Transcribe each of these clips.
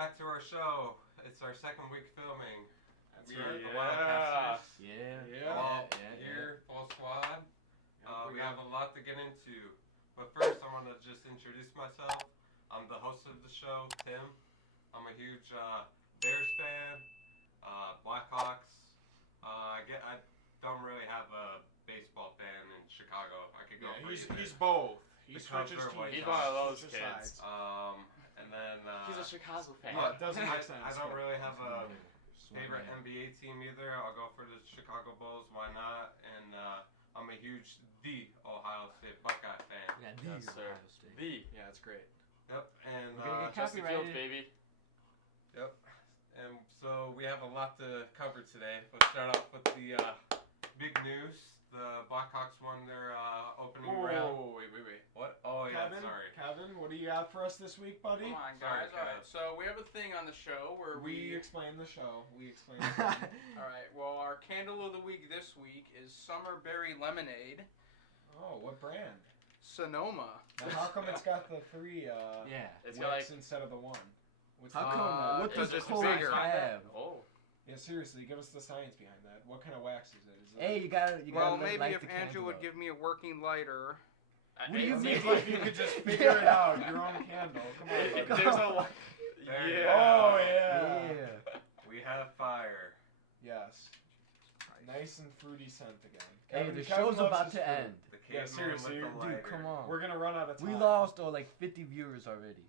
back to our show. It's our second week filming. That's we right. are the Wildcasters. Yeah. Here, full squad. We have a lot to get into. But first, I want to just introduce myself. I'm the host of the show, Tim. I'm a huge Bears fan, Blackhawks. I don't really have a baseball fan in Chicago. I could go for either. He's both. He The Cubs switches are white teams. He's one of those Switches kids. sides. And then He's a Chicago fan. Yeah, it doesn't make sense. I don't but- really have a favorite NBA team either. I'll go for the Chicago Bulls. Why not? And I'm a huge Ohio State Buckeye fan. Yeah, yes, sir. Yeah, it's great. Yep. And We're gonna get Justin copyrighted. Fields, Baby. Yep. And so we have a lot to cover today. Let's start off with the big news. The Blackhawks won their opening round. Oh, wait. What? Oh, yeah, Kevin, sorry. Kevin, what do you got for us this week, buddy? Come on, Sorry, guys. Alright, so we have a thing on the show where We we... explain the show. We explain the show. Alright, well, our candle of the week this week is Summer Berry Lemonade, Oh, what brand? Sonoma. Now, how come it's got the three Yeah. wicks It's got like. instead of the one? What's How the- come? What because does it's Coles bigger. have? Oh. Yeah, seriously, give us the science behind that. What kind of wax is it? Is it Hey, you gotta. Well, light maybe if the Andrew candle would up. give me a working lighter. What do you Or mean? maybe if you could just figure it out, your own candle. Come on, buddy. There's a. There you Oh, go. yeah. We have fire. Yes. Nice and fruity scent again. Hey, Kevin- the Kevin show's loves about his to fruit. end. The Yeah, caveman seriously, with the dude, lighter. Come on. We're gonna run out of time. We lost like 50 viewers already.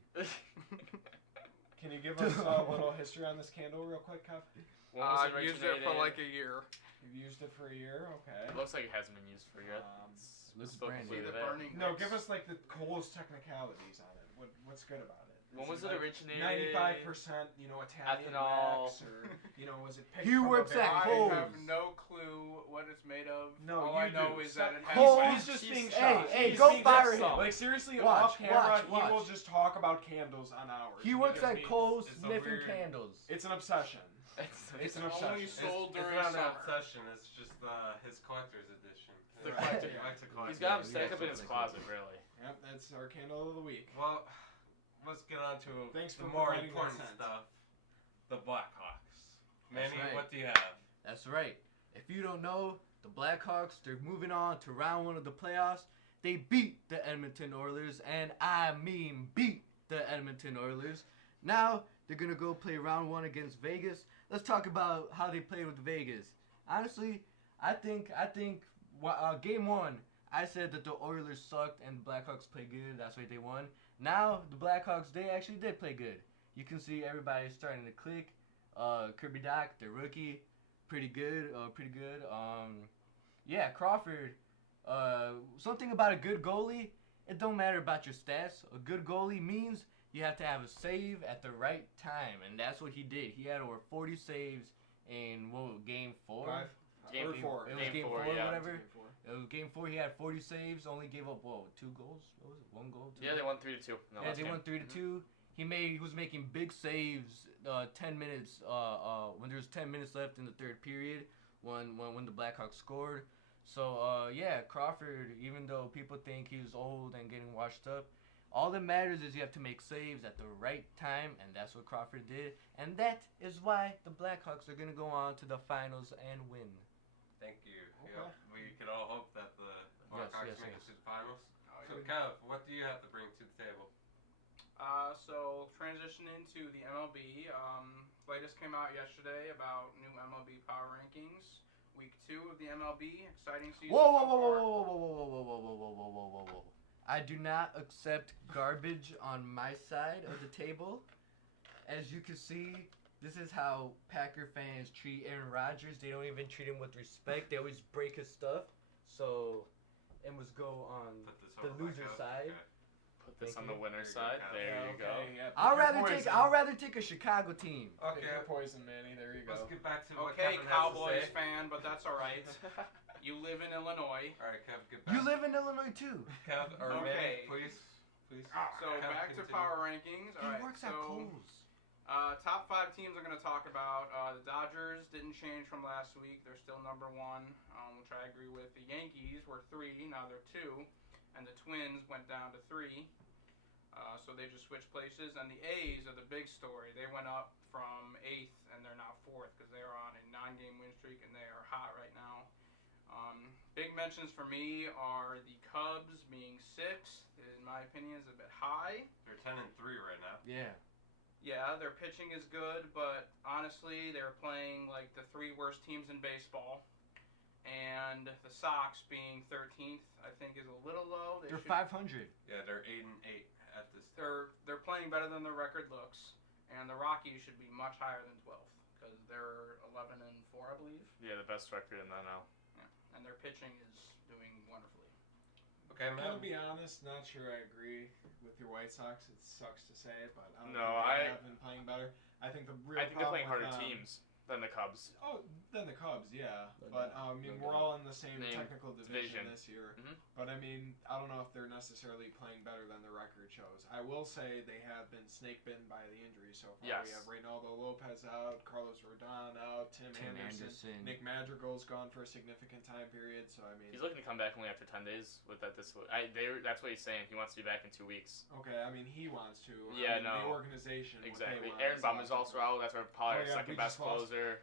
Can you give us a little history on this candle real quick, Kev? I've used it for like a year. You've used it for a year, okay. It looks like it hasn't been used for yet. Looks See brand new. the burning No, wicks. give us like the Cole's technicalities on it. What's good about it? When Is was it like originated? 95%, Italian Ethanol. wax, or was it picked He from a works at berry? I Coles. have no clue what it's made of. No, All I you know do. is that it has Coles. wax. He's just being Hey, shy. hey, He's go being fire just him. Like seriously, Watch, off camera, watch. he will just talk about candles on hours. He works does at me- Cole's it's a sniffing weird- candles. It's an obsession. It's an obsession. only sold It's during not an summer. obsession. It's just his collector's edition. The He collector. likes to collect. He's got them things. stacked up in his closet, really. Yep, that's our candle of the week. Well, let's get on to Thanks the for more providing that important sense. stuff. The Blackhawks. That's Manny, right. what do you have? That's right. If you don't know, the Blackhawks, they're moving on to round one of the playoffs. They beat the Edmonton Oilers, and I mean beat the Edmonton Oilers. Now, they're going to go play round one against Vegas. Let's talk about how they played with Vegas. Honestly, I think game one, I said that the Oilers sucked and the Blackhawks played good. That's why they won. Now, the Blackhawks, they actually did play good. You can see everybody starting to click. Kirby Doc, the rookie, pretty good. Yeah, Crawford. Something about a good goalie, it don't matter about your stats. A good goalie means you have to have a save at the right time, and that's what he did. He had over 40 saves in game 4. Five? Game Or four. It was game 4, Yeah, whatever. game four. It was game 4. He had 40 saves, only gave up 2 goals. What was it? 1 goal. 2 Yeah, they goals? won 3-2. Yeah, they won 3-2. He was making big saves. 10 minutes. When there was 10 minutes left in the third period, when the Blackhawks scored. So yeah, Crawford. Even though people think he was old and getting washed up, all that matters is you have to make saves at the right time, and that's what Crawford did. And that is why the Blackhawks are gonna go on to the finals and win. Thank you. Okay. Yep. We can all hope that the Blackhawks make it to the finals. So, Kev, what do you have to bring to the table? So transition into the MLB. Latest came out yesterday about new MLB power rankings. Week 2 of the MLB, exciting season. Whoa, so whoa, whoa, far. whoa, whoa, whoa, whoa, whoa, whoa, whoa, whoa, whoa, whoa, whoa. I do not accept garbage on my side of the table. As you can see, this is how Packer fans treat Aaron Rodgers. They don't even treat him with respect. They always break his stuff. So, and must go on Put this the over my loser couch. side. Okay. Put this Thank on the you. winner's There you side. go. There Yeah, you go. okay, yeah, I'll pick your rather take a Chicago team. Pick Okay. your poison, Manny. There you go. Let's get back to what Okay, Kevin Cowboys has to say. fan, but that's all right. You live in Illinois. All right, Kev, get back. You live in Illinois too. Kev, or Okay. Manny, please. So Kev, back to continue. power rankings. He All right, works at so Kohl's. top 5 teams I'm going to talk about. The Dodgers didn't change from last week. They're still number 1, which I agree with. The Yankees were 3, now they're 2, and the Twins went down to 3. So they just switched places, and the A's are the big story. They went up from 8th, and they're now 4th because they're on a 9-game win streak, and they are hot right now. Big mentions for me are the Cubs being 6th. In my opinion, is a bit high. They're 10-3 right now. Yeah. Yeah, their pitching is good, but honestly, they're playing like the 3 worst teams in baseball. And the Sox being 13th, I think, is a little low. They're 500. Yeah, they're 8-8 at this time. They're playing better than their record looks, and the Rockies should be much higher than 12th because they're 11-4, I believe. Yeah, the best record in the NL. Yeah, and their pitching is doing wonderfully. Okay, I'm man. gonna be honest, not sure I agree with your White Sox. It sucks to say it, but I don't No, think they have been playing better. I think the real I think they're problem playing harder with them- teams than the Cubs. Oh, then the Cubs, yeah. But But I mean, we're all in the same Name technical division division. this year. Mhm. But I mean, I don't know if they're necessarily playing better than the record shows. I will say they have been snake bitten by the injuries so far. Yes. We have Reynaldo Lopez out, Carlos Rodon out, Tim Anderson. Nick Madrigal's gone for a significant time period. So I mean, He's looking to come back only after 10 days with that. That's what he's saying. He wants to be back in 2 weeks. okay. I mean, he wants to. Yeah, I mean, no. The organization. Exactly. What they want Aaron is Bum a is lot also different. out. That's our probably Oh, our yeah, second we best just lost closer.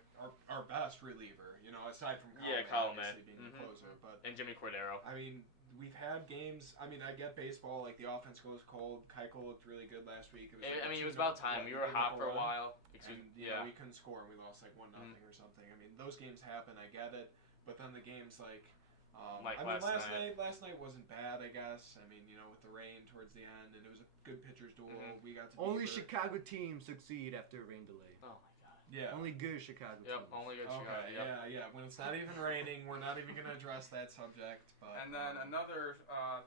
Our best reliever, aside from Yeah, Kyle Kyle obviously May. being the Mhm. closer. But And Jimmy Cordero. I mean, we've had games. I mean, I get baseball. Like the offense goes cold. Keuchel looked really good last week. It It was about time. We were hot for a while. And Yeah. we couldn't score, and we lost like 1-0 or something. I mean, those games happen. I get it. But then the games like. Like I mean, last night. last night wasn't bad, I guess. I mean, with the rain towards the end, and it was a good pitcher's duel. Mhm. We got to Only Bieber. Chicago teams succeed after a rain delay. Oh my god. Yeah. Only good Chicago Yep. teams. Only good Okay, Chicago. Yep. yeah. When it's not even raining, we're not even going to address that subject. But And then another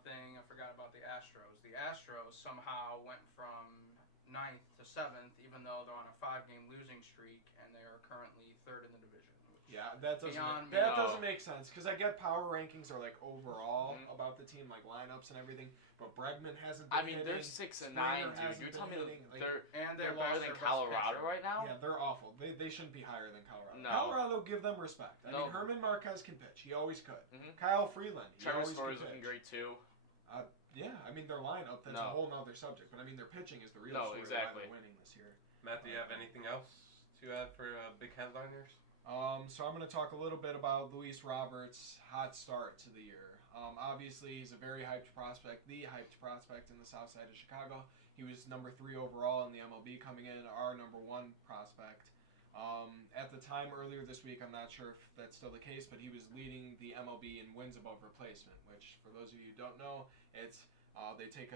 thing I forgot about the Astros. The Astros somehow went from 9th to 7th, even though they're on a 5-game losing streak, and they are currently 3rd in the division. yeah, that Beyond me. doesn't make sense because I get power rankings are like overall Mhm. about the team, like lineups and everything. But Bregman hasn't. Been I mean, they're hitting. 6 and Springer 9, dude. hasn't You're been telling me hitting, like- they're And they better lost than their best Colorado pitcher. right now? Yeah, they're awful. They shouldn't be higher than Colorado. No. Colorado, give them respect. I No. mean, Herman Marquez can pitch. He always could. Mhm. Kyle Freeland, he Trevor always Story's could looking pitch. great too. Yeah, I mean their lineup. That's No. a whole nother subject. But I mean their pitching is the real No, story exactly. why they're winning this year. Matt, do you have anything else to add for big headliners? So I'm going to talk a little bit about Luis Roberts' hot start to the year. Obviously, he's a very hyped prospect, the hyped prospect in the south side of Chicago. He was number 3 overall in the MLB, coming in our number 1 prospect. At the time earlier this week, I'm not sure if that's still the case, but he was leading the MLB in wins above replacement, which, for those of you who don't know, it's they take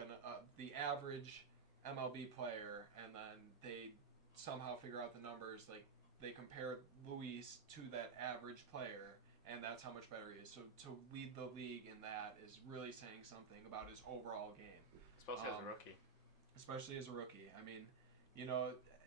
the average MLB player and then they somehow figure out the numbers, like they compare Luis to that average player, and that's how much better he is. So to lead the league in that is really saying something about his overall game. Especially as a rookie. Especially as a rookie. I mean,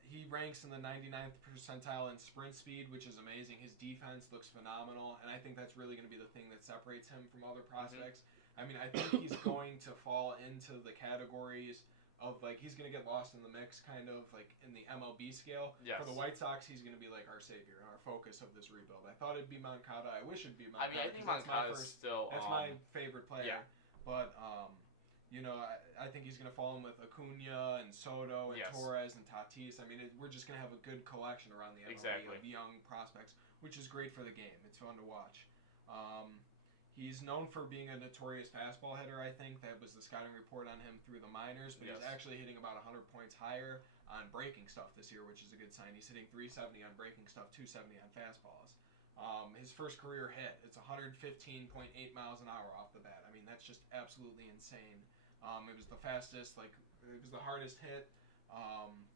he ranks in the 99th percentile in sprint speed, which is amazing. His defense looks phenomenal, and I think that's really going to be the thing that separates him from other prospects. I mean, I think he's going to fall into the categories of, like, he's going to get lost in the mix, kind of, like, in the MLB scale. Yes. For the White Sox, he's going to be, like, our savior, our focus of this rebuild. I thought it'd be Moncada. I wish it'd be Moncada. I mean, I think 'cause that's my Moncada's first- still. That's my favorite player. yeah. But, I think he's going to fall in with Acuna and Soto and Yes. Torres and Tatis. I mean, we're just going to have a good collection around the MLB Exactly. of young prospects, which is great for the game. It's fun to watch. He's known for being a notorious fastball hitter, I think. That was the scouting report on him through the minors, but he's Yes. actually hitting about 100 points higher on breaking stuff this year, which is a good sign. He's hitting 370 on breaking stuff, 270 on fastballs. His first career hit, it's 115.8 miles an hour off the bat. I mean, that's just absolutely insane. It was the fastest, it was the hardest hit,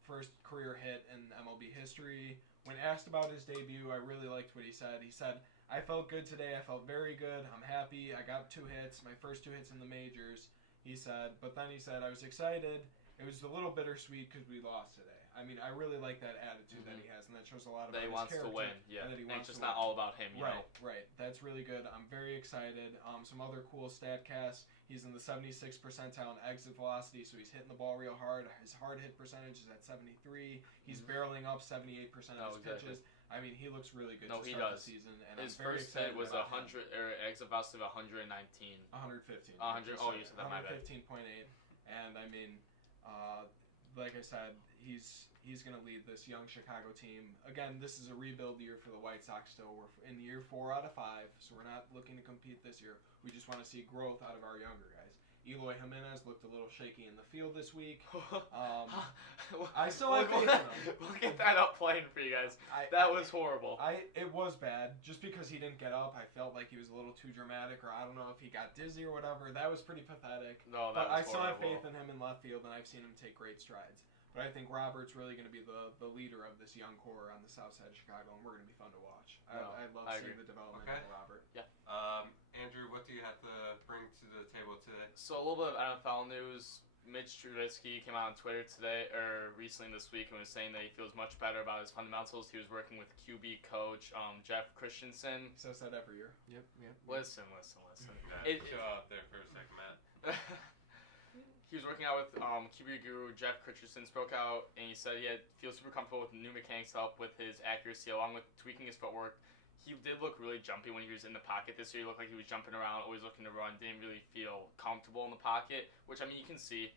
first career hit in MLB history. When asked about his debut, I really liked what he said. He said, "I felt good today. I felt very good. I'm happy. I got 2 hits, my first 2 hits in the majors," he said. But then he said, "I was excited. It was a little bittersweet because we lost today." I mean, I really like that attitude that he has, and that shows a lot about That he his wants to character. win, yeah. And that he And wants it's just to not win. all about him, you know. Right. That's really good. I'm very excited. Some other cool stat casts. He's in the 76th percentile in exit velocity, so he's hitting the ball real hard. His hard hit percentage is at 73. He's barreling up 78% of his exactly. pitches. I mean, he looks really good No, to he start does. the season. And His I'm very first excited hit was about him. 100, or exit velocity of 119. 115. 100. Oh, you said that. My bad. 115.8. And I mean, Like I said, he's going to lead this young Chicago team. Again, this is a rebuild year for the White Sox still. We're in year 4 out of 5, so we're not looking to compete this year. We just want to see growth out of our younger guys. Eloy Jimenez looked a little shaky in the field this week. I still have faith in him. We'll get that up playing for you guys. That was horrible. It was bad. Just because he didn't get up, I felt like he was a little too dramatic, or I don't know if he got dizzy or whatever. That was pretty pathetic. No, but that was I still have horrible. faith in him in left field, and I've seen him take great strides. But I think Robert's really going to be the leader of this young core on the south side of Chicago, and we're going to be fun to watch. I love seeing the development of Robert. Yeah. Andrew, what do you have to bring to the table today? So a little bit of NFL news. Mitch Trubisky came out on Twitter today, or recently this week, and was saying that he feels much better about his fundamentals. He was working with QB coach Jeff Christensen. He says that every year. Yep. Listen. Chill out there for a second, Matt. He was working out with QB guru Jeff Christensen. Spoke out, and he said he feels super comfortable with new mechanics to help with his accuracy, along with tweaking his footwork. He did look really jumpy when he was in the pocket this year. He looked like he was jumping around, always looking to run. Didn't really feel comfortable in the pocket, which, I mean, you can see.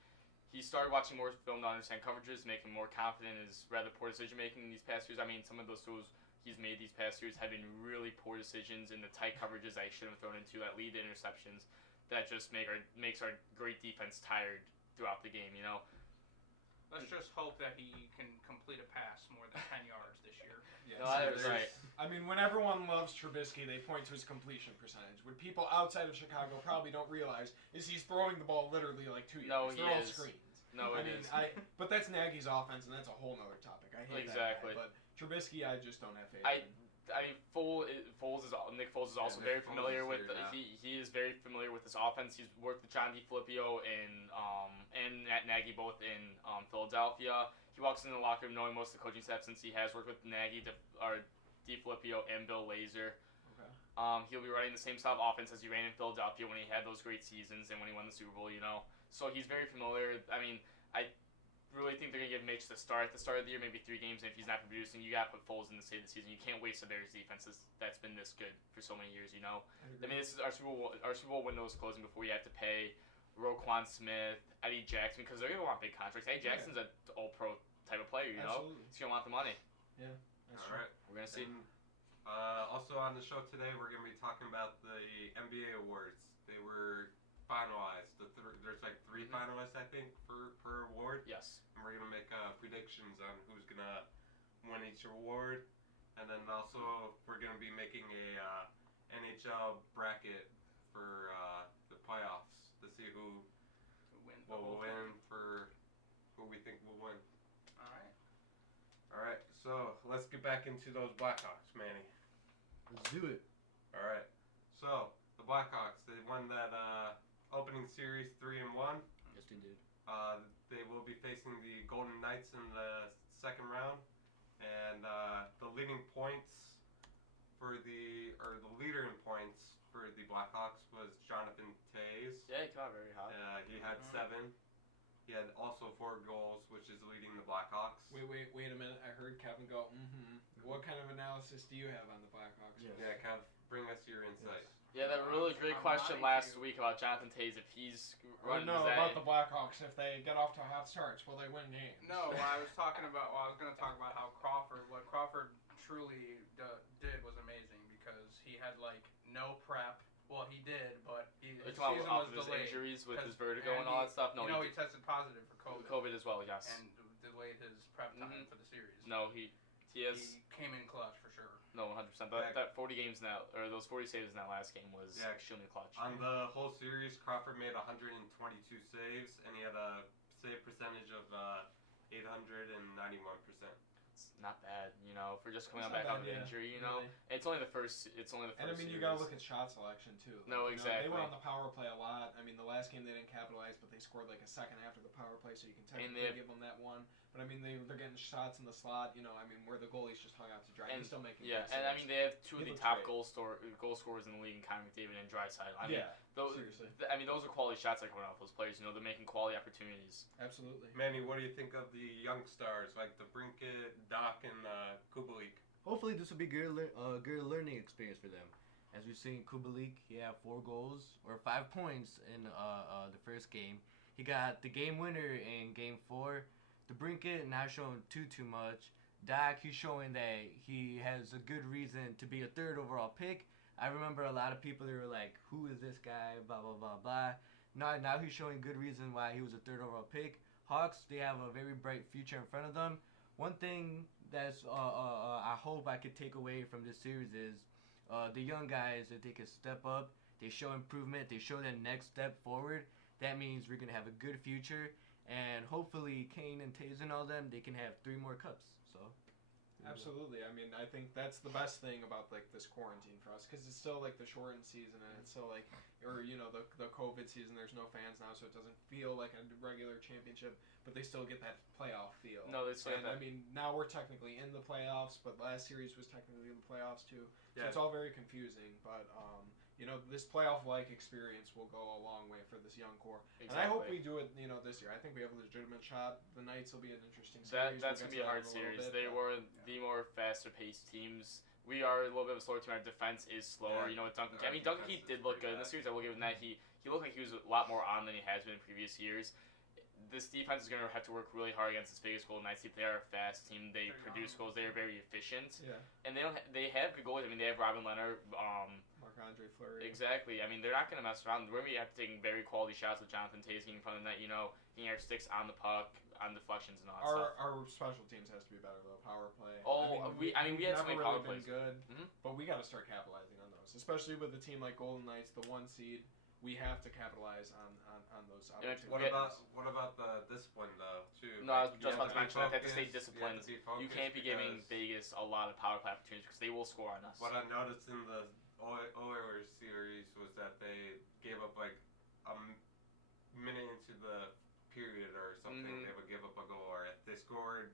He started watching more film to understand coverages, making more confident in his rather poor decision-making in these past years. I mean, some of those throws he's made these past years have been really poor decisions in the tight coverages that he should have thrown into that lead to interceptions that just makes our great defense tired throughout the game, you know? Let's just hope that he can complete a pass more than 10 yards this year. Yes. No, that is right. I mean, when everyone loves Trubisky, they point to his completion percentage. What people outside of Chicago probably don't realize is he's throwing the ball literally like 2 yards. No, he They're all is. screens. No, it is. But that's Nagy's offense, and that's a whole nother topic. I hate Exactly. that guy, but Trubisky, I just don't have faith in. Nick Foles is also very familiar with. He is very familiar with this offense. He's worked with John DiFilippo and at Nagy both in Philadelphia. He walks into the locker room knowing most of the coaching staff since he has worked with Nagy, DiFilippo, and Bill Lazor. Okay. He'll be running the same style of offense as he ran in Philadelphia when he had those great seasons and when he won the Super Bowl. You know, so he's very familiar. I mean, I really think they're going to give Mitch the start at the start of the year, maybe 3 games, and if he's not producing, you got to put Foles in the state of the season. You can't waste a Bears defense that's been this good for so many years, you know? I mean, this is our Super Bowl window is closing before we have to pay Roquan Smith, Eddie Jackson, because they're going to want big contracts. Eddie Jackson's an all-pro type of player, you know? Absolutely. He's going to want the money. Yeah, that's All right. We're going to see. And, also on the show today, we're going to be talking about the NBA awards. They were finalized. There's like 3 finalists, I think, per award. Yes. And we're going to make predictions on who's going to win each award. And then also we're going to be making a NHL bracket for the playoffs to see who will win for who we think will win. All right. So let's get back into those Blackhawks, Manny. Let's do it. All right. So the Blackhawks, they won that opening series 3-1. Yes, they did. They will be facing the Golden Knights in the second round, and the leading points the leader in points for the Blackhawks was Jonathan Toews. Yeah, he came out very hot. He had 7. He had also 4 goals, which is leading the Blackhawks. Wait a minute. I heard Kevin go, What kind of analysis do you have on the Blackhawks? Yes. Yeah, kind of bring us your insight. Yeah, that really great question last week about Jonathan Toews, if he's running about the Blackhawks. If they get off to hot starts, will they win games? No, I was going to talk about how what Crawford truly did was amazing because he had like no prep. Well, he did, but his season was his delayed injuries with his vertigo and all that stuff. No, he tested positive for COVID. COVID as well, yes. And delayed his prep time for the series. No, he came in clutch for sure. No, 100%. That 40 games those 40 saves in that last game was extremely clutch. On the whole series, Crawford made 122 saves, and he had a save percentage of 891%. It's not bad, you know, for just coming back out of an injury, you know. Really. It's only the first. And I mean, you gotta look at shot selection too. No, exactly. They were on the power play a lot. I mean, the last game they didn't capitalize, but they scored like a second after the power play, so you can technically give them that one. But I mean, they're getting shots in the slot. You know, I mean, where the goalie's just hung out to dry. He's still making. Yeah, and I mean, they have 2 of the top goal scorers in the league in Connor McDavid and Draisaitl. I mean, seriously. I mean, those are quality shots that are coming off those players. You know, they're making quality opportunities. Absolutely. Manny, what do you think of the young stars like the Brinkett, Doc, and Kubalik? Hopefully, this will be good learning experience for them. As we've seen, Kubalik, he had 4 goals or 5 points in the first game. He got the game winner in Game 4. DeBrincat not showing too much. Dak, he's showing that he has a good reason to be a 3rd overall pick. I remember a lot of people that were like, who is this guy, blah, blah, blah, blah. Now he's showing good reason why he was a 3rd overall pick. Hawks, they have a very bright future in front of them. One thing that's I hope I could take away from this series is the young guys, that they can step up, they show improvement, they show that next step forward. That means we're going to have a good future. And hopefully Kane and Taze and all them, they can have 3 more cups. So absolutely. I mean, I think that's the best thing about like this quarantine for us, because it's still like the shortened season, and it's still like, or the COVID season. There's no fans now, so it doesn't feel like a regular championship, but they still get that playoff feel. No, they still and get that. I mean, now we're technically in the playoffs, but last series was technically in the playoffs too. So Yeah. it's all very confusing, but this playoff-like experience will go a long way for this young core. Exactly. And I hope we do it, this year. I think we have a legitimate shot. The Knights will be an interesting series. That's We'll going to get be a that hard in little series. bit, They but- were the more faster-paced teams. We are a little bit of a slower team. Our defense is slower. Yeah. Duncan. Our I mean, Duncan defense Keith is did look pretty good in the bad. series. I will give him that. He looked like he was a lot more on than he has been in previous years. This defense is going to have to work really hard against this Vegas Golden Knights team. They are a fast team. They They're produce young. goals. They are very efficient, Yeah. and they have good goalies. I mean, they have Robin Leonard. Marc-Andre Fleury. Exactly. I mean, they're not going to mess around. We're going to have to take very quality shots with Jonathan Taze getting in front of the net. Getting our sticks on the puck, on deflections and all that stuff. Our special teams has to be better though. Power play. Oh, we had so many never power really plays. been good, Mhm. but we got to start capitalizing on those, especially with a team like Golden Knights, the 1 seed. We have to capitalize on those Yeah, opportunities. What about the discipline though too? No, I was Like, just you about to be mention that. They have to stay focused, disciplined. You, have to be You focused can't be giving because Vegas a lot of power play opportunities because they will score on us. What I noticed in the Oilers series was that they gave up like a minute into the period or something. Mhm. They would give up a goal, or if they scored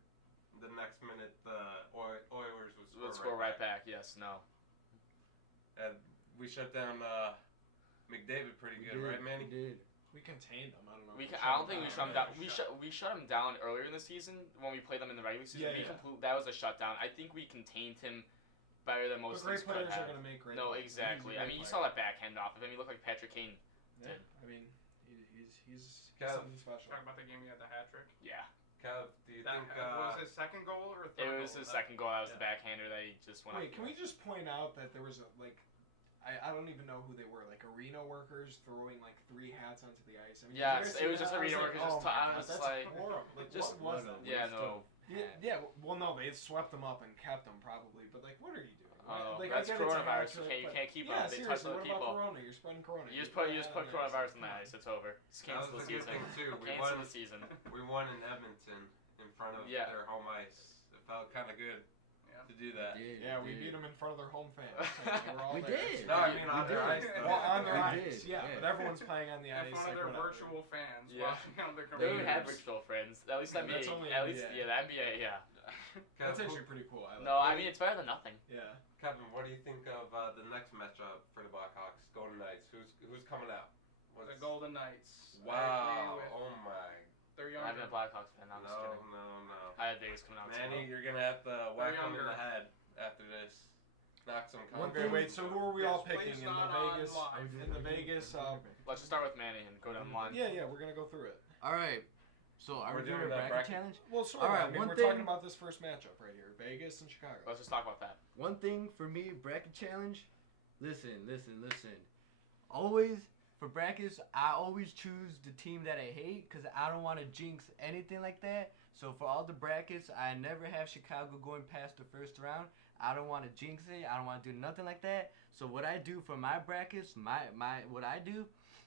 the next minute, the Oilers would score, We'll score right back. Yes, no. And we shut down McDavid pretty good, right, Manny? We did. We contained them. I don't know. I don't think we shut them down. Yeah, We shut him down earlier in the season when we played them in the regular season. Yeah, That was a shutdown. I think we contained him better than most But teams great could players are have. going to make great. No, plays. exactly. He's a I mean, great you player. saw that backhand off of him. He looked like Patrick Kane. Yeah. did. I mean, he's Kev. something special. Talking about the game he had the hat trick. Yeah. Kev, do you That think was his second goal or third It goal? was his second goal. That was the yeah. backhander that he just went Wait, up. can we just point out that there was I don't even know who they were, like arena workers throwing like 3 hats onto the ice. I mean, Yes, did it you was guys just see that? arena I workers was just like, I oh my was God, just that's like, horrible. Like, just what was that? Yeah, no. Yeah, well, no, they swept them up and kept them probably, but like, what are you doing? Oh, Like, that's I get it's a coronavirus. hat trick, You but- can't keep yeah, them. They touch seriously, other what people. about Corona? You're spreading Corona. You just put coronavirus on the ice. It's over. Just That cancel was the a good season. thing too. We Cancel won. the season. We won in Edmonton in front of Yeah. their home ice. It felt kind of good Yeah. to do that. Yeah, we beat them in front of their home fans. They were all We there. did. No, I mean We on their did. ice. though. Well, on their We ice, did, yeah, yeah. but everyone's playing on the In ice. front of like, their whatever. virtual fans Yeah. watching on the They computer. don't have virtual friends. At least Yeah, NBA. that's only At least, NBA. yeah, the NBA. Yeah. That's Kev, actually pretty cool. I like No, it. I mean it's better than nothing. Yeah. Kevin, what do you think of the next matchup for the Blackhawks, Golden Knights? Who's coming out? The Golden Knights. I Wow! agree with- Oh my! They're I've been a younger. Blackhawks fan. I'm just kidding. No. I had Vegas coming out. Manny, too. you're gonna have to whack them in younger. the head after this. Knock some One Okay, thing- wait. So who are we all Yes, picking please in the not on Vegas? live. In the Vegas. Let's just start with Manny and go down the line. Yeah, we're gonna go through it. All right. So are We're we doing doing a that bracket bracket? challenge? Well, sort All of. right, I mean, one we're thing- talking about this first matchup right here, Vegas and Chicago. Let's just talk about that. One thing for me, bracket challenge. Listen. Always for brackets, I always choose the team that I hate because I don't want to jinx anything like that. So for all the brackets, I never have Chicago going past the first round. I don't want to jinx it. I don't want to do nothing like that. So what I do for my brackets, what I do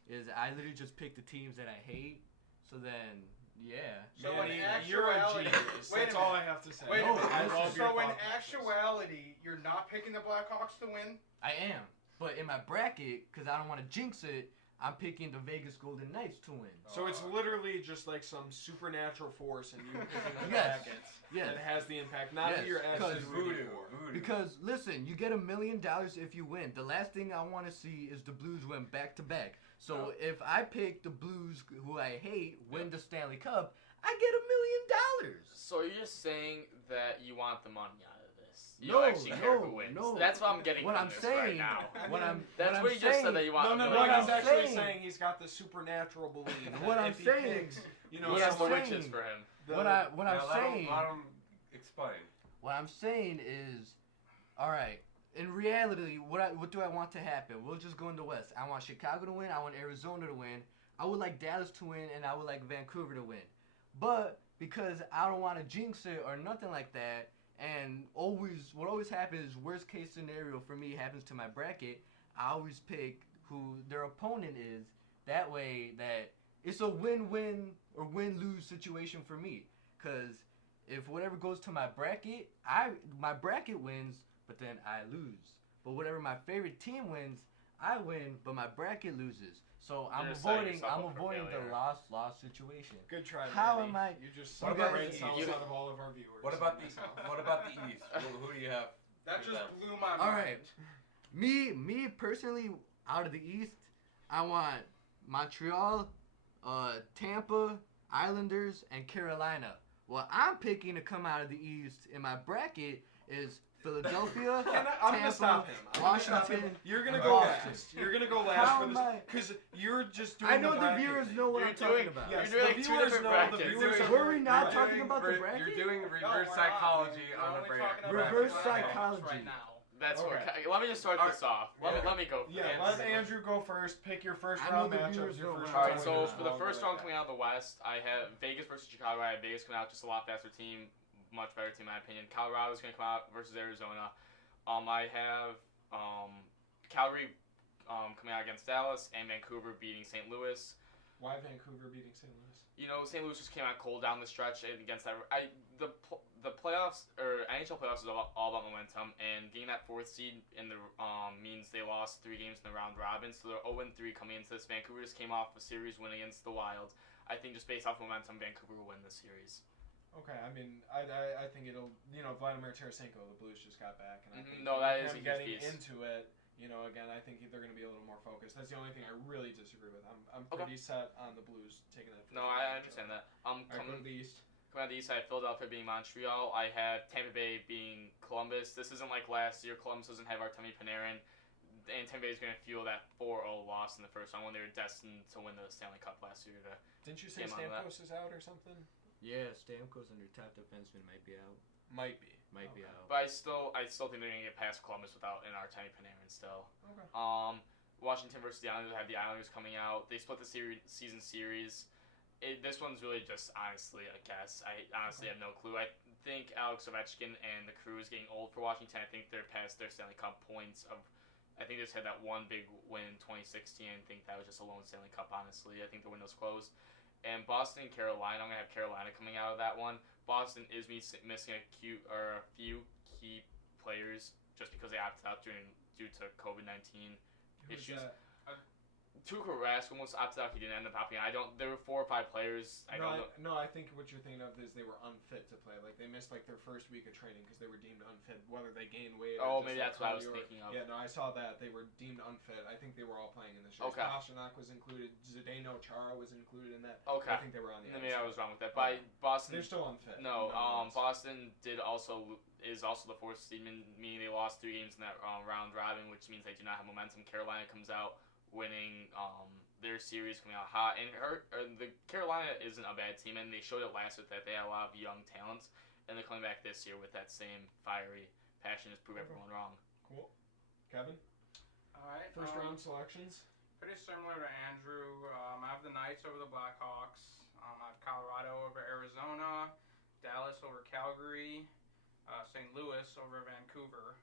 is I literally just pick the teams that I hate. So then, yeah. So Manny, in you're a actuality- genius. wait a That's all I minute. have to say. Wait a No, minute. I love your So in thought process. actuality, you're not picking the Blackhawks to win? I am. But in my bracket, because I don't want to jinx it, I'm picking the Vegas Golden Knights to win. So it's literally just like some supernatural force in you picking the Yes. brackets Yes. that has the impact, not Yes, that you're actually because rooting for. Voodoo. Because listen, you get $1 million if you win. The last thing I want to see is the Blues win back to back. So if I pick the Blues, who I hate, win the Stanley Cup, I get $1 million. So you're just saying that you want the money out of this? this. You don't actually care who wins. That's what I'm getting What from I'm this saying, right now. that's what you just said that you want. No, what he's I'm actually saying- saying he's got the supernatural belief. What that I'm if he saying- picks, you know, what He has the I'm witches saying- for him. What I'm saying. Let him explain. What I'm saying is, all right. In reality, what do I want to happen? We'll just go in the West. I want Chicago to win. I want Arizona to win. I would like Dallas to win, and I would like Vancouver to win. But because I don't want to jinx it or nothing like that, and what always happens is worst case scenario for me happens to my bracket. I always pick who their opponent is. That way, that it's a win-win or win-lose situation for me. Because if whatever goes to my bracket, my bracket wins, but then I lose. But whatever my favorite team wins, I win, but my bracket loses. So I'm You're setting avoiding yourself up for the failure. loss situation. Good try, How Manny. am I- You just What sucked about the brain the- cells you- out of all of our viewers. What about the Myself. East? Who do you have? That for just them? blew my mind. All right. Me personally, out of the East, I want Montreal, Tampa, Islanders, and Carolina. What I'm picking to come out of the East in my bracket is Philadelphia, I'm gonna Tampa, stop him. I'm gonna stop him. Washington. You're gonna go Boston. last. You're gonna go How last for am this I- because you're just doing. I know the bracket viewers thing. know what You're I'm talking doing- about. Yes, You're doing the two viewers different know. brackets. The viewers You're are- Were we not You're talking doing about the You're bracket? doing No, reverse we're not. psychology We're on the only bracket. talking about Reverse the psychology. right now. That's Okay. let me just start this off. Yeah. Let me go. Yeah, let Andrew go first. Pick your first I know round the matchups. viewers Your know first what All I'm right, round so winners, for the and all first that. round coming out of the West, I have Vegas versus Chicago. I have Vegas coming out just a lot faster team, much better team in my opinion. Colorado's going to come out versus Arizona. I have Calgary coming out against Dallas and Vancouver beating St. Louis. Why Vancouver beating St. Louis? You know, St. Louis just came out cold down the stretch against that. The playoffs or NHL playoffs is all about momentum, and getting that fourth seed in the means they lost 3 games in the round robin, so they're 0-3 coming into this. Vancouver just came off a series win against the Wild. I think just based off momentum, Vancouver will win this series. Okay, I mean, I think it'll. You know, Vladimir Tarasenko, the Blues just got back, and I think No, that is a him huge getting piece. into it. You know, again, I think they're going to be a little more focused. That's the only thing I really disagree with. I'm Okay. pretty set on the Blues taking that. No, I understand that. All right, go to the East. Coming out the East, I have Philadelphia being Montreal. I have Tampa Bay being Columbus. This isn't like last year. Columbus doesn't have Artemi Panarin, and Tampa Bay is going to feel that 4-0 loss in the first round when they were destined to win the Stanley Cup last year. Didn't you say Game on that. Stamkos is out or something? Yeah, Stamkos and their top defenseman might be out. Might be. Might be Okay. out. But I still think they're going to get past Columbus without an Artemi Panarin still. Okay. Washington versus the Islanders. I have the Islanders coming out. They split the season series. This one's really just honestly a guess. I honestly have no clue. I think Alex Ovechkin and the crew is getting old for Washington. I think they're past their Stanley Cup points. I think they just had that one big win in 2016. I think that was just a lone Stanley Cup, honestly. I think the window's closed. And Boston and Carolina, I'm going to have Carolina coming out of that one. Boston is missing a few key players just because they opted out due to COVID-19 Who's issues. that? Tuukka Rask almost opted out. He didn't end up opting out. There were 4 or 5 players. I don't know. I think what you're thinking of is they were unfit to play. Like they missed like their first week of training because they were deemed unfit. Whether they gained weight. Oh, or just, maybe like, that's what I was cardio or- thinking of. Yeah, no, I saw that they were deemed unfit. I think they were all playing in this year. Okay. Pasternak was included. Zdeno Chara was included in that. Okay. I think they were on the. Maybe I outside. was wrong with that. But Boston. They're still unfit. No, nonetheless. Boston is also the 4th seed, meaning they lost 3 games in that round robin, which means they do not have momentum. Carolina comes out winning their series, coming out hot, and the Carolina isn't a bad team, and they showed it last year that they had a lot of young talents, and they're coming back this year with that same fiery passion to prove everyone wrong. Cool. Kevin, All right. first round selections. Pretty similar to Andrew. I have the Knights over the Blackhawks. I have Colorado over Arizona, Dallas over Calgary, St. Louis over Vancouver.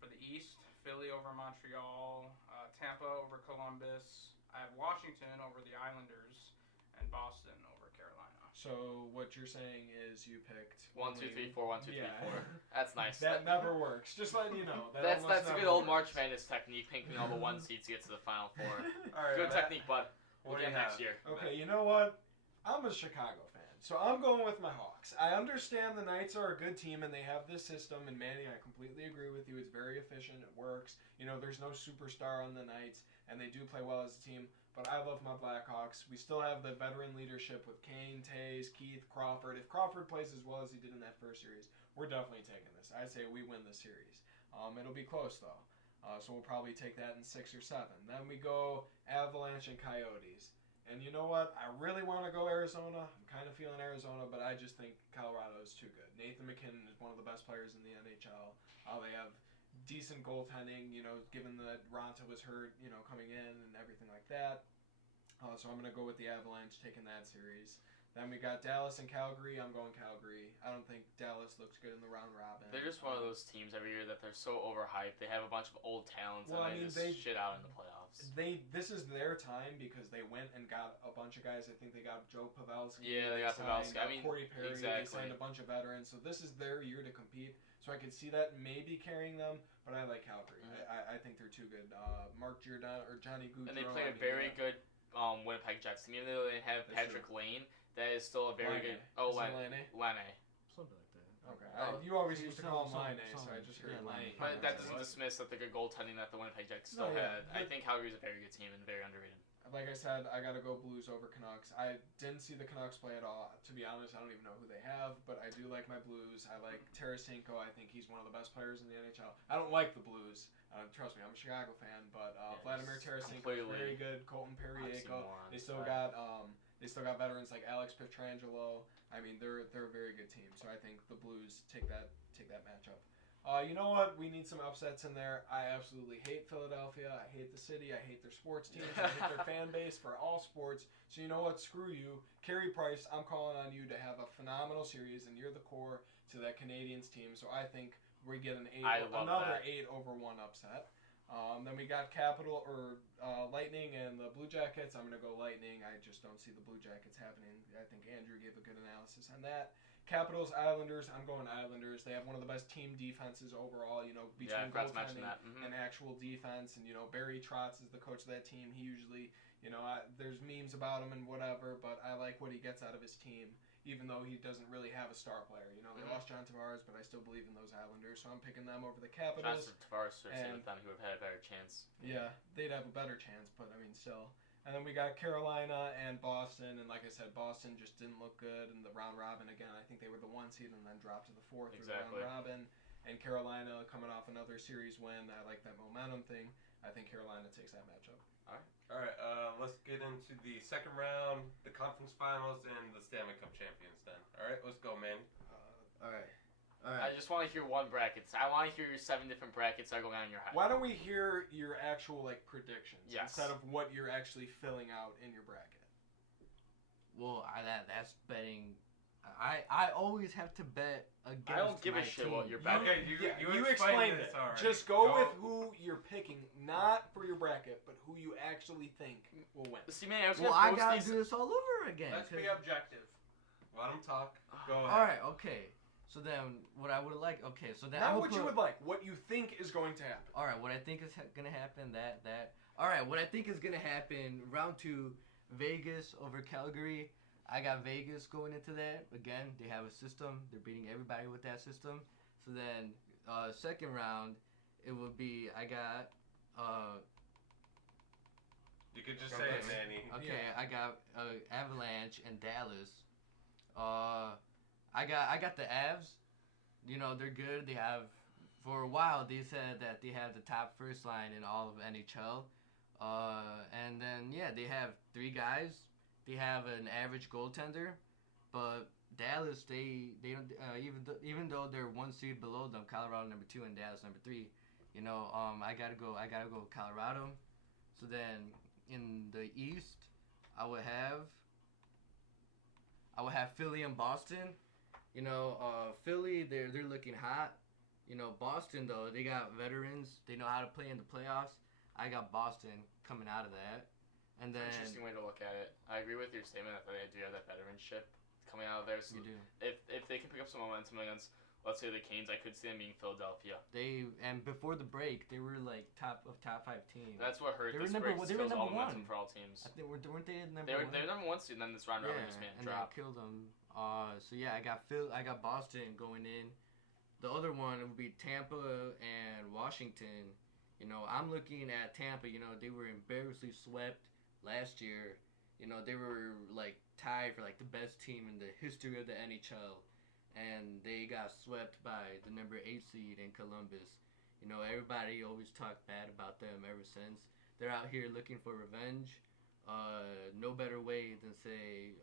For the East, Philly over Montreal, Tampa over Columbus. I have Washington over the Islanders, and Boston over Carolina. So what you're saying is you picked 1, 2, 3, 4, 1, 2, 3, Yeah. 4. That's nice. That never works. Just letting you know. That's almost a never good old March works. Madness technique, picking all the 1 seeds to get to the Final 4. All right, Good Matt, technique, bud. We'll what do get you next have? year. Okay, you know what? I'm a Chicago fan, so I'm going with my Hawks. I understand the Knights are a good team and they have this system, and Manny, I completely agree with you. It's very efficient. It works. You know, there's no superstar on the Knights, and they do play well as a team. but I love my Blackhawks. We still have the veteran leadership with Kane, Tays, Keith, Crawford. If Crawford plays as well as he did in that first series, we're definitely taking this. I'd say we win this series. It'll be close, though. So we'll probably take that in 6 or 7. Then we go Avalanche and Coyotes. And you know what? I really want to go Arizona. I'm kind of feeling Arizona, but I just think Colorado is too good. Nathan McKinnon is one of the best players in the NHL. They have decent goaltending, given that Ronta was hurt, coming in and everything like that. So I'm going to go with the Avalanche taking that series. Then we got Dallas and Calgary. I'm going Calgary. I don't think Dallas looks good in the round robin. They're just one of those teams every year that they're so overhyped. They have a bunch of old talents and they just shit out in the playoffs. This is their time because they went and got a bunch of guys. I think they got Joe Pavelski. Yeah, they got Pavelski. Corey Perry. Exactly. They signed a bunch of veterans. So this is their year to compete. So I could see that maybe carrying them, but I like Calgary. Mm-hmm. I think they're too good. Mark Giordano or Johnny Gaudreau. And they play a very good Winnipeg Jets team. Even though they have Patrick Lane, that is still a very good. Oh, Lane. Something like that. Okay. You always used to call him Lane, so I just heard Lane. But that doesn't dismiss that the good goaltending that the Winnipeg Jets still had. I think Calgary's a very good team and very underrated. Like I said, I gotta go Blues over Canucks. I didn't see the Canucks play at all. To be honest, I don't even know who they have, but I do like my Blues. I like Tarasenko. I think he's one of the best players in the NHL. I don't like the Blues. Trust me, I'm a Chicago fan, but Vladimir Tarasenko is very good. Colton Perriello. They still got veterans like Alex Pietrangelo. I mean, they're a very good team. So I think the Blues take that matchup. You know what? We need some upsets in there. I absolutely hate Philadelphia. I hate the city. I hate their sports teams. I hate their fan base for all sports. So you know what? Screw you. Carey Price, I'm calling on you to have a phenomenal series, and you're the core to that Canadiens team. So I think we get another 8-1 upset. Then we got Lightning and the Blue Jackets. I'm going to go Lightning. I just don't see the Blue Jackets happening. I think Andrew gave a good analysis on that. Capitals, Islanders. I'm going Islanders. They have one of the best team defenses overall, between goaltending and actual defense. And, Barry Trotz is the coach of that team. He usually, there's memes about him and whatever, but I like what he gets out of his team, even though he doesn't really have a star player. They lost John Tavares, but I still believe in those Islanders, so I'm picking them over the Capitals. John Tavares, with them, he would have had a better chance. Yeah, they'd have a better chance, but, still. And then we got Carolina and Boston, and like I said, Boston just didn't look good in the round robin again. I think they were the 1 seed and then dropped to the 4th in the round robin. And Carolina coming off another series win. I like that momentum thing. I think Carolina takes that matchup. All right. Let's get into the second round, the conference finals, and the Stanley Cup champions. Then. All right, let's go, man. All right. I just want to hear one bracket. I want to hear your 7 different brackets that are going on in your head. Why don't we hear your actual predictions instead of what you're actually filling out in your bracket? Well, that's betting. I always have to bet against. I don't give a shit what your bracket. Okay, you explained it. Just go with who you're picking, not for your bracket, but who you actually think will win. See, man, I gotta do this all over again. Let's be objective. Let him talk. Go ahead. All right. Okay. So then, what I would like, not what you would like, what you think is going to happen. All right, what I think is gonna happen, All right, what I think is gonna happen, round 2, Vegas over Calgary. I got Vegas going into that. Again, they have a system. They're beating everybody with that system. So then, second round, it would be, I got, you could just say it, Manny. Okay, I got Avalanche and Dallas. I got the Avs. They're good. They have, for a while, they said that they have the top first line in all of NHL. And then, they have 3 guys. They have an average goaltender. But Dallas, they don't, even though they're 1 seed below them, Colorado number 2 and Dallas number 3, I gotta go Colorado. So then, in the East, I would have Philly and Boston. Philly, they're looking hot. Boston, though, they got veterans. They know how to play in the playoffs. I got Boston coming out of that. And then, interesting way to look at it. I agree with your statement that they do have that veteranship coming out of there. So you do. If they can pick up some momentum against, let's say, the Canes, I could see them being Philadelphia. And before the break, they were top 5 teams. That's what hurt. They were number 1 for all teams. I think weren't they number 1? They're number 1 seed, and then this round robin just made them drop. They killed them. I got Boston going in. The other one would be Tampa and Washington. I'm looking at Tampa. They were embarrassingly swept last year, they were like tied for like the best team in the history of the NHL, and they got swept by the number 8 seed in Columbus. Everybody always talked bad about them ever since. They're out here looking for revenge. No better way than say,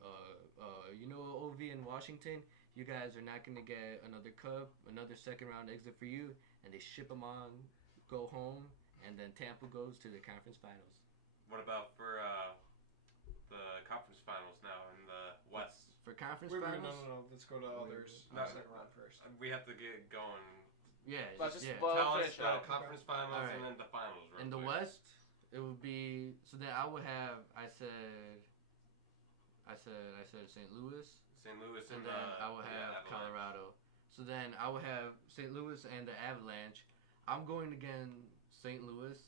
OV in Washington, you guys are not going to get another cup, another second round exit for you, and they ship them on, go home, and then Tampa goes to the conference finals. What about for the conference finals now in the West? For conference Wait, finals? no. Let's go to others. No, Second round first. We have to get going. Yeah, Let's just yeah. well, Tell us finish the out. conference finals Alright. and then the finals. Real In the quick. West, it would be so. Then I would have. I said St. Louis, St. Louis and and then I would yeah, have Avalanche. Colorado. So then I would have St. Louis and the Avalanche. I'm going against St. Louis.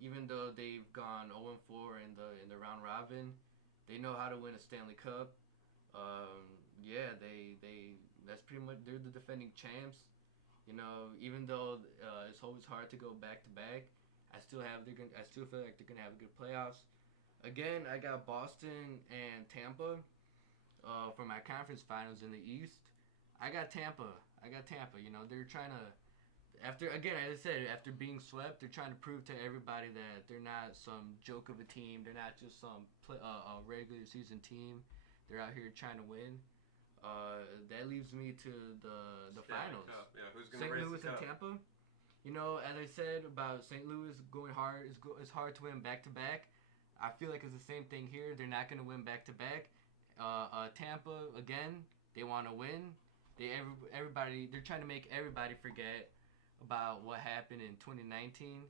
Even though they've gone 0-4 in the round robin, they know how to win a Stanley Cup. They that's pretty much, they're the defending champs. Even though it's always hard to go back to back, I still feel like they're gonna have good playoffs. Again, I got Boston and Tampa for my conference finals in the East. I got Tampa. They're trying to, after being swept, they're trying to prove to everybody that they're not some joke of a team. They're not just some a regular season team. They're out here trying to win. That leaves me to the Stanley finals. Cup. Yeah, who's gonna St. raise Louis the and cup? Tampa. As I said about St. Louis going hard, it's hard to win back to back. I feel like it's the same thing here. They're not going to win back to back. Tampa again, they want to win. They're trying to make everybody forget about what happened in 2019.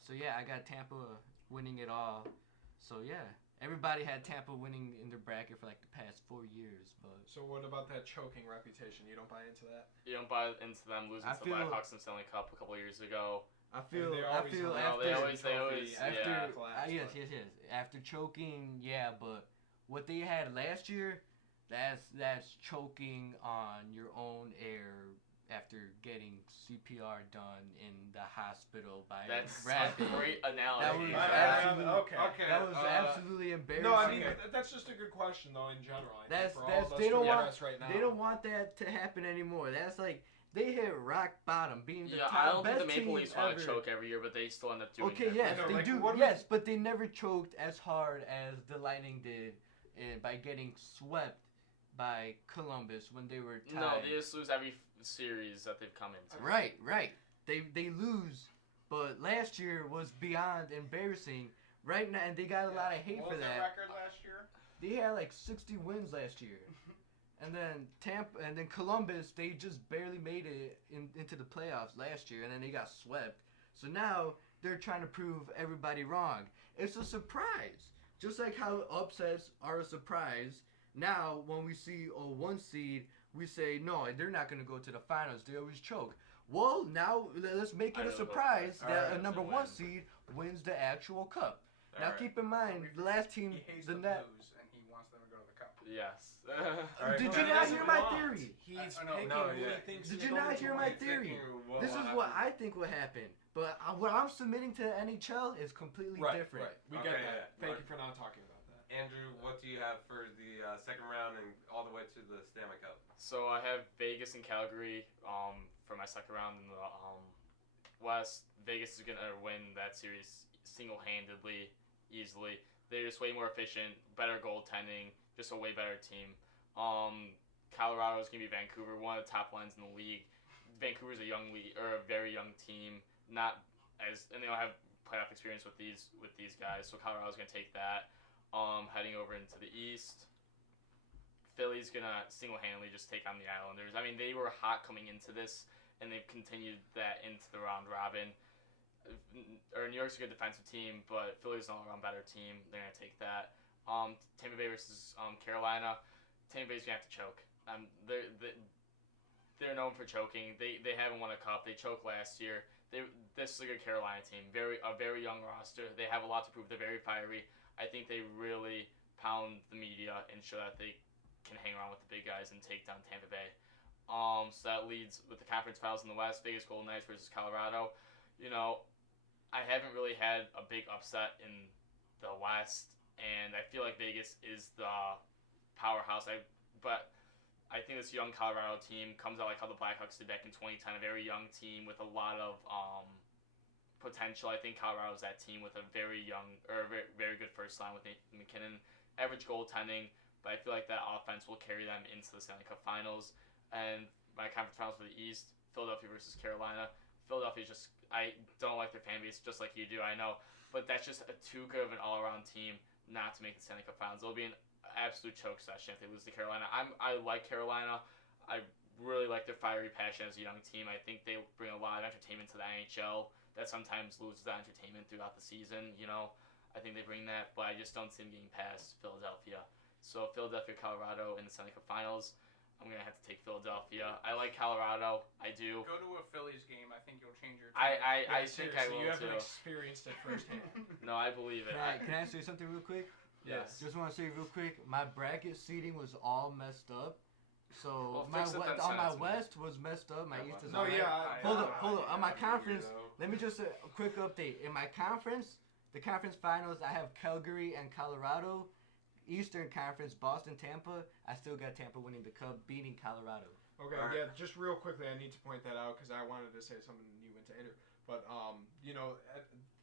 So yeah, I got Tampa winning it all. So yeah. Everybody had Tampa winning in their bracket for like the past 4 years, but So what about that choking reputation? You don't buy into that? You don't buy into them losing I to the feel- Blackhawks in the Stanley Cup a couple of years ago. I feel They I always feel hold after they the always- trophy after after class, yes but- after choking, yeah, but what they had last year, that's choking on your own air after getting CPR done in the hospital by That's a rabbit. a great That analogy. was absolutely- absolutely okay. that was absolutely embarrassing. No, I mean that's just a good question though in general. I think That's- for all that's- of us they to don't want- address right now. They don't want that to happen anymore. That's like they hit rock bottom, being the Yeah, top I don't think best the Maple team Leafs want ever. to choke every year, but they still end up doing Okay, it. yes, I know, they like, do. what do Yes, but they never choked as hard as the Lightning did by getting swept by Columbus when they were tied. No, they just lose every series that they've come into. Right. They lose, but last year was beyond embarrassing. Right now, and they got a lot of hate What for was that. their record last year? They had like 60 wins last year. And then Tampa, and then Columbus, they just barely made it into the playoffs last year, and then they got swept. So now they're trying to prove everybody wrong. It's a surprise. Just like how upsets are a surprise. Now, when we see a 1 seed, we say, no, they're not going to go to the finals. They always choke. Well, now let's make it a surprise that Alright, a number so 1 win. seed wins the actual cup. Now Alright. keep in mind, the last team, He hates the the net. Blues, and he wants them to go to the cup. Yes. Alright, Did but you he not doesn't hear my want. theory? He's I know. picking No, who yeah. he thinks Did is you going not to hear win. my Thinking theory? what This will is what happen. I think would happen. But what I'm submitting to the NHL is completely different. Right. We Okay, get yeah. that. Thank Right. you for not talking about that. Andrew, what do you have for the second round and all the way to the Stanley Cup? So I have Vegas and Calgary for my second round in the West. Vegas is going to win that series single-handedly, easily. They're just way more efficient, better goaltending, just a way better team. Colorado is going to be Vancouver, one of the top lines in the league. Vancouver's a very young team, and they don't have playoff experience with these guys. So Colorado's going to take that. Heading over into the East, Philly's going to single-handedly just take on the Islanders. I mean, they were hot coming into this, and they've continued that into the round robin. New York's a good defensive team, but Philly's an all-around better team. They're going to take that. Tampa Bay versus Carolina. Tampa Bay's going to have to choke. They're known for choking. They haven't won a cup. They choked last year. This is a good Carolina team. A very young roster. They have a lot to prove. They're very fiery. I think they really pound the media and show that they can hang around with the big guys and take down Tampa Bay. So that leads with the conference finals in the West, Vegas Golden Knights versus Colorado. I haven't really had a big upset in the West, and I feel like Vegas is the powerhouse. But I think this young Colorado team comes out like how the Blackhawks did back in 2010, a very young team with a lot of potential. I think Colorado's that team with a very young or very, very good first line with Nathan McKinnon, average goaltending, but I feel like that offense will carry them into the Stanley Cup Finals. And my conference finals for the East, Philadelphia versus Carolina. Philadelphia's just, I don't like their fan base just like you do, I know, but that's just too good of an all-around team not to make the Stanley Cup Finals. It'll be an absolute choke session if they lose to Carolina. I like Carolina. I really like their fiery passion as a young team. I think they bring a lot of entertainment to the NHL that sometimes loses that entertainment throughout the season, you know. I think they bring that, but I just don't see them getting past Philadelphia. So Philadelphia, Colorado in the Stanley Cup Finals. I'm going to have to take Philadelphia. I like Colorado. I do. Go to a Phillies game. I think you'll change your I think I will you too. haven't experienced it firsthand. No, I believe it. Can I say something real quick? Yes. Just want to say real quick, my bracket seating was all messed up. So Well, my fix it then, on my send it to me. West was messed up. My East is No, alright. yeah. Hold up. On my conference, Weirdo. let me just a quick update. In my conference, the conference finals, I have Calgary and Colorado. Eastern Conference, Boston, Tampa. I still got Tampa winning the Cup, beating Colorado. Okay, Alright. yeah, just real quickly, I need to point that out because I wanted to say something and you went to enter. But, you know,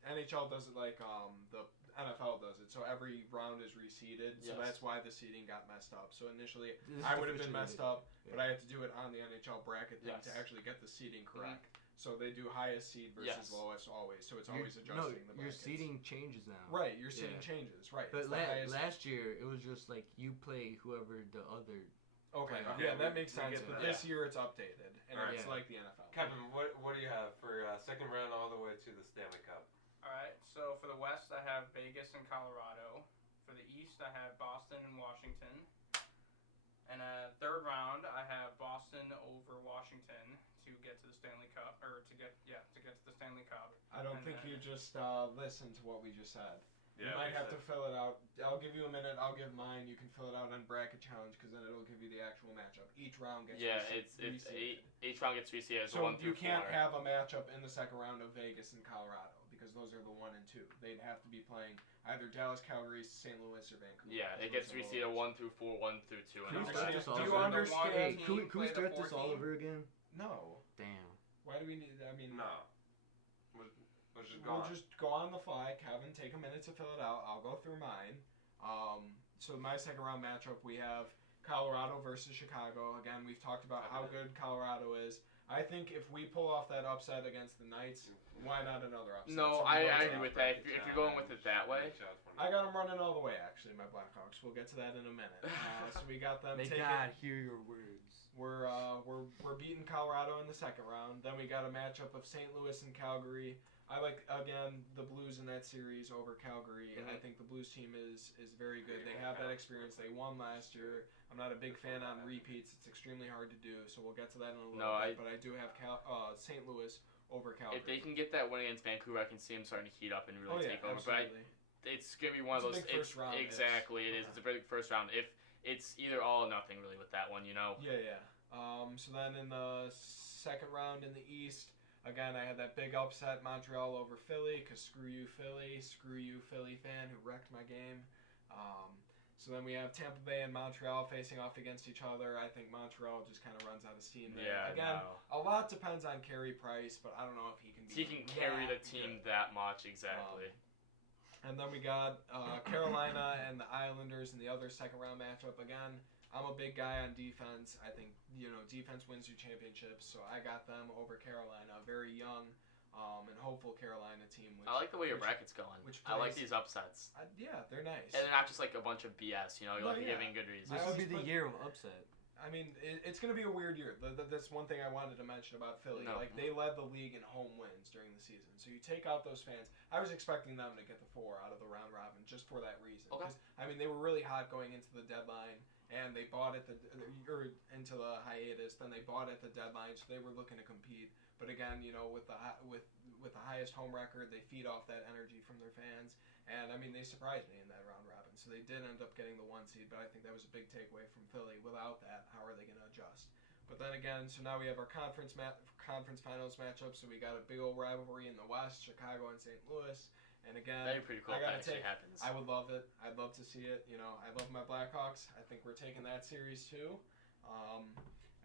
NHL does it like the NFL does it. So every round is reseeded. So Yes. that's why the seeding got messed up. So initially, This is I would have been officially- messed up, but I had to do it on the NHL bracket thing Yes. to actually get the seeding correct. So they do highest seed versus Yes. lowest always. So it's Your- always adjusting no, the your brackets. seating changes now. Right, your seeding Yeah. changes. Right. But it's the highest. last year, it was just like you play whoever the other. Okay, playoff. yeah, that makes We sense. get to But that. this year it's updated, and Alright. it's Yeah. like the NFL. Kevin, what do you have for second round all the way to the Stanley Cup? All right. So for the West, I have Vegas and Colorado. For the East, I have Boston and Washington. And third round, I have Boston over Washington to get to the Stanley Cup, or to get to the Stanley Cup. I don't And think then- you just listened to what we just said. You Yeah, might we have to said- fill it out. I'll give you a minute. I'll give mine. You can fill it out on Bracket Challenge because then it'll give you the actual matchup. Each round gets Yeah, reseeded. it's each round gets reseeded as So 1 through you can't 4. have a matchup in the second round of Vegas and Colorado because those are the 1 and 2. They'd have to be playing either Dallas, Calgary, St. Louis, or Vancouver. Yeah, Those it gets are the reseeded lowest. 1 through 4, 1 through 2, Can and we all start that. this all Do you over? understand? Hey, Team can we play the start this 4 all team? over again? No. Damn. Why do we need? I mean, No. We'll just go we'll on. just go on the fly. Kevin, take a minute to fill it out. I'll go through mine. So my second round matchup, we have Colorado versus Chicago. Again, we've talked about how good Colorado is. I think if we pull off that upset against the Knights, why not another upset? No, So we I go agree to- with that. If you're going with it that way. I got them running all the way, actually, my Blackhawks. We'll get to that in a minute. So we got them May taking. God hear your words. We're beating Colorado in the second round. Then we got a matchup of St. Louis and Calgary. I like, again, the Blues in that series over Calgary. Mhm. I think the Blues team is very good. They have that experience. They won last year. I'm not a big fan on repeats. It's extremely hard to do, so we'll get to that in a little No, bit. But I do have St. Louis over Calgary. If they can get that win against Vancouver, I can see them starting to heat up and really take over. absolutely. But it's gonna be one of It's a those. big first round, exactly, it is. It's a big first round. If it's either all or nothing, really, with that one, you know. Yeah. So then in the second round in the East, again, I had that big upset, Montreal over Philly, because screw you, Philly fan who wrecked my game. So then we have Tampa Bay and Montreal facing off against each other. I think Montreal just kind of runs out of steam there. Yeah. Again, no. a lot depends on Carey Price, but I don't know if he can be He can carry the that team good. that much, exactly. And then we got Carolina and the Islanders in the other second round matchup. Again, I'm a big guy on defense. I think, defense wins you championships, so I got them over Carolina. A very young and hopeful Carolina team. Which, I like the way your which- bracket's going. which I like plays- these upsets. Yeah, they're nice. And they're not just like a bunch of BS, you know, you're No, like yeah. giving good reasons. I This would be always the put- year of upset. I mean, it's going to be a weird year. That's one thing I wanted to mention about Philly. No. Like, they led the league in home wins during the season. So you take out those fans. I was expecting them to get the 4 out of the round robin just for that reason. Okay. 'Cause, I mean, they were really hot going into the deadline, and they bought at or into the hiatus. Then they bought at the deadline, so they were looking to compete. But again, with the highest home record, they feed off that energy from their fans. And I mean, they surprised me in that round robin. So they did end up getting the 1 seed, but I think that was a big takeaway from Philly. Without that, how are they going to adjust? But then again, so now we have our conference finals matchup. So we got a big old rivalry in the West, Chicago and St. Louis. And again, That'd be pretty cool I if that gotta actually take. happens. I would love it. I'd love to see it. You know, I love my Blackhawks. I think we're taking that series too.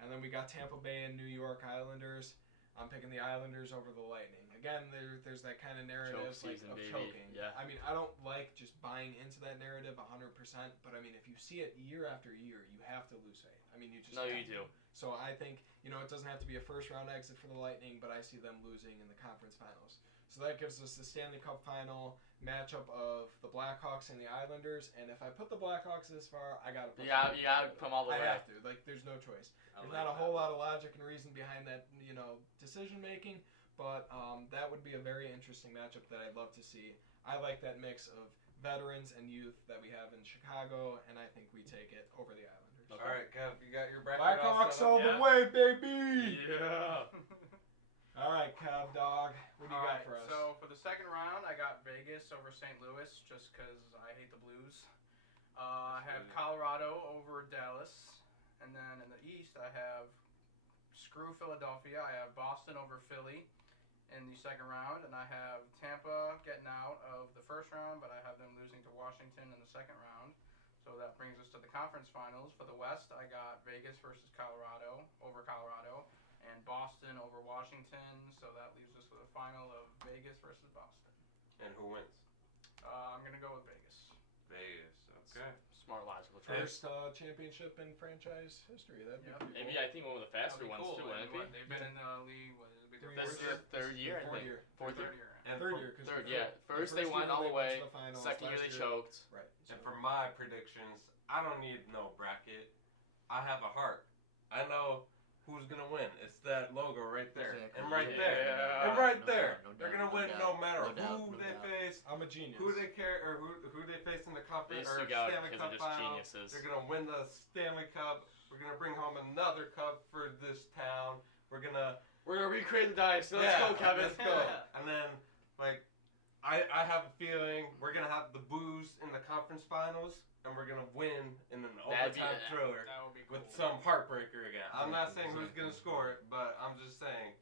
And then we got Tampa Bay and New York Islanders. I'm picking the Islanders over the Lightning. Again, there's that kind of narrative Choke season, of baby. choking. Yeah. I mean, I don't like just buying into that narrative 100%, but I mean, if you see it year after year, you have to lose faith. I mean, you just No, have you to. do. So I think, you know, it doesn't have to be a first-round exit for the Lightning, but I see them losing in the conference finals. So that gives us the Stanley Cup final matchup of the Blackhawks and the Islanders. And if I put the Blackhawks this far, I gotta put. You gotta put them all the way. I have to. Like, there's no choice. There's not a whole lot of logic and reason behind that, you know, decision making. But that would be a very interesting matchup that I'd love to see. I like that mix of veterans and youth that we have in Chicago, and I think we take it over the Islanders. All right, Kev, you got your bracket Blackhawks all all set up? the way, baby! Yeah. All right, Cab Dog, what do you got Alright, for us? so for the second round, I got Vegas over St. Louis just because I hate the Blues. I have Absolutely. Colorado over Dallas. And then in the East, I have screw Philadelphia. I have Boston over Philly in the second round. And I have Tampa getting out of the first round, but I have them losing to Washington in the second round. So that brings us to the conference finals. For the West, I got Vegas versus Colorado over Colorado. And Boston over Washington, so that leaves us with a final of Vegas versus Boston. And who wins? I'm gonna go with Vegas. Vegas. Okay. Smart, logical choice. First championship in franchise history. That'd be pretty Maybe cool. I think one of the faster That'd be ones cool. too. And Wouldn't it be? what, they've been in the league. What, it'll be their This is fourth their third year, I Fourth think. year. Fourth year. year. And Third for, year, because Third, yeah. First they went all the way. Second year they choked. Right. And for my predictions, I don't need no bracket. I have a heart. I know who's gonna win. It's that logo right there, Exactly. and right Yeah. there, and right No there. doubt, no They're doubt, gonna win no no matter doubt, no who doubt, they no doubt. face, I'm a genius. who they care, or who they face in the They conference or stick out Stanley because Cup they're just final. geniuses. They're gonna win the Stanley Cup. We're gonna bring home another cup for this town. We're gonna recreate the dynasty. Let's go, Kevin. Let's go. And then, like, I have a feeling we're gonna have the booze in the conference finals, and we're gonna win in an That'd be- overtime thriller That would be cool. with some heartbreaker again. I'm not saying who's gonna score it, but I'm just saying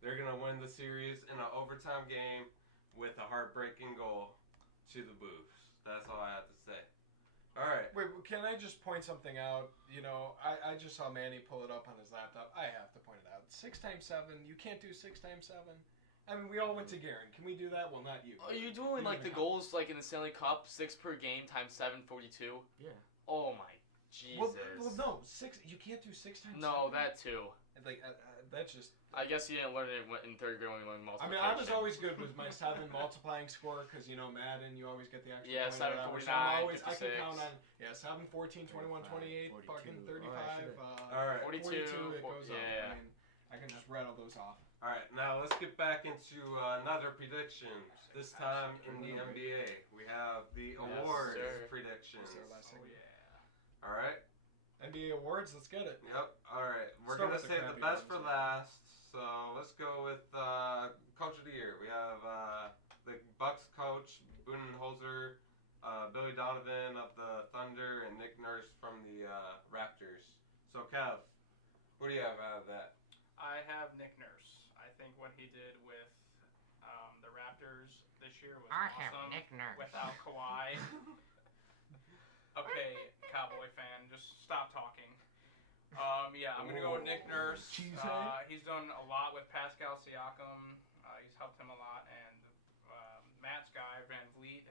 they're gonna win the series in an overtime game with a heartbreaking goal to the booze. That's all I have to say. All right. Wait, can I just point something out? You know, I just saw Manny pull it up on his laptop. I have to point it out. 6 times 7. You can't do 6 times 7. I mean, we all went to Garen. Can we do that? Well, not you. Are you doing like the goals like in the Stanley Cup, 6 per game times 742? Yeah. Oh my Jesus. Well, no, 6. You can't do 6 times. No, 7. that too. Like that's just. I guess you didn't learn it in third grade when we learned I multiplication. mean, I was always good with my 7 multiplying score because, you know, Madden, you always get the extra Yeah, point. 7, whatever. 49, So I'm always, I can 56. count on, 7, 14, 21, 28, 42. fucking Oh, 35, All right. 42, 42, it goes up. yeah. I mean, I can just rattle those off. All right. Now let's get back into another prediction. This time in the NBA, we have the awards sir. predictions. This is our last Oh segment. yeah. All right. NBA awards, let's get it. Yep. All right. We're Start gonna with the save the crappy best ones, for yeah. last. So let's go with Coach of the Year. We have the Bucks coach Budenholzer, Billy Donovan of the Thunder, and Nick Nurse from the Raptors. So Kev, who do you have out of that? I have Nick Nurse. I think what he did with the Raptors this year was awesome. Nurse. Without Kawhi. Okay, Cowboy fan, just stop talking. Yeah, I'm gonna go with Nick Nurse. Cheesehead? He's done a lot with Pascal Siakam. He's helped him a lot, and Matt's guy Van Vliet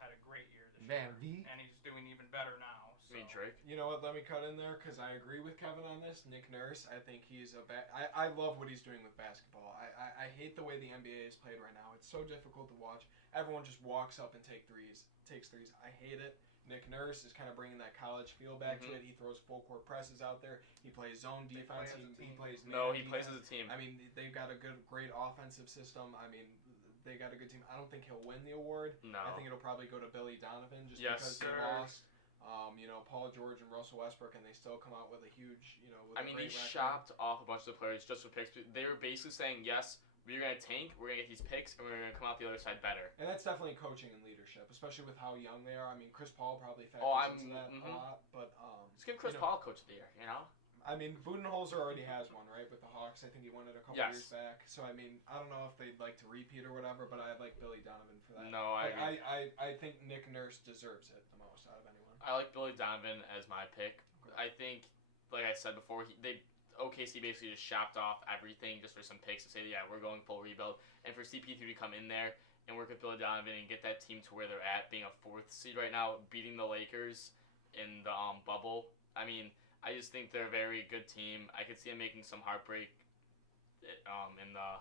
had a great year this Van year, Vliet? and he's doing even better now. I mean, So. Drake. You know what? Let me cut in there because I agree with Kevin on this. Nick Nurse, I think he's I love what he's doing with basketball. I hate the way the NBA is played right now. It's so difficult to watch. Everyone just walks up and takes threes. I hate it. Nick Nurse is kind of bringing that college feel back to it. He throws full court presses out there. He plays zone defense. He plays man He plays defense. as a team. I mean, they've got a great offensive system. I mean, they got a good team. I don't think he'll win the award. No. I think it'll probably go to Billy Donovan just Yes, because sir. they lost. Paul George and Russell Westbrook, and they still come out with a huge, with I mean, a they great record. shopped off a bunch of the players just for picks. They were basically saying, yes, we're going to tank, we're going to get these picks, and we're going to come out the other side better. And that's definitely coaching and leadership, especially with how young they are. I mean, Chris Paul probably factors into that a lot, but Let's give Chris Paul Coach of the Year, you know? I mean, Budenholzer already has one, right, with the Hawks. I think he won it a couple Yes. years back. So, I mean, I don't know if they'd like to repeat or whatever, but I'd like Billy Donovan for that. No, I agree. I think Nick Nurse deserves it the most out of anyone. I like Billy Donovan as my pick. I think, like I said before, OKC basically just shopped off everything just for some picks to say, yeah, we're going full rebuild. And for CP3 to come in there and work with Billy Donovan and get that team to where they're at, being a 4th seed right now, beating the Lakers in the bubble. I mean, I just think they're a very good team. I could see them making some heartbreak in the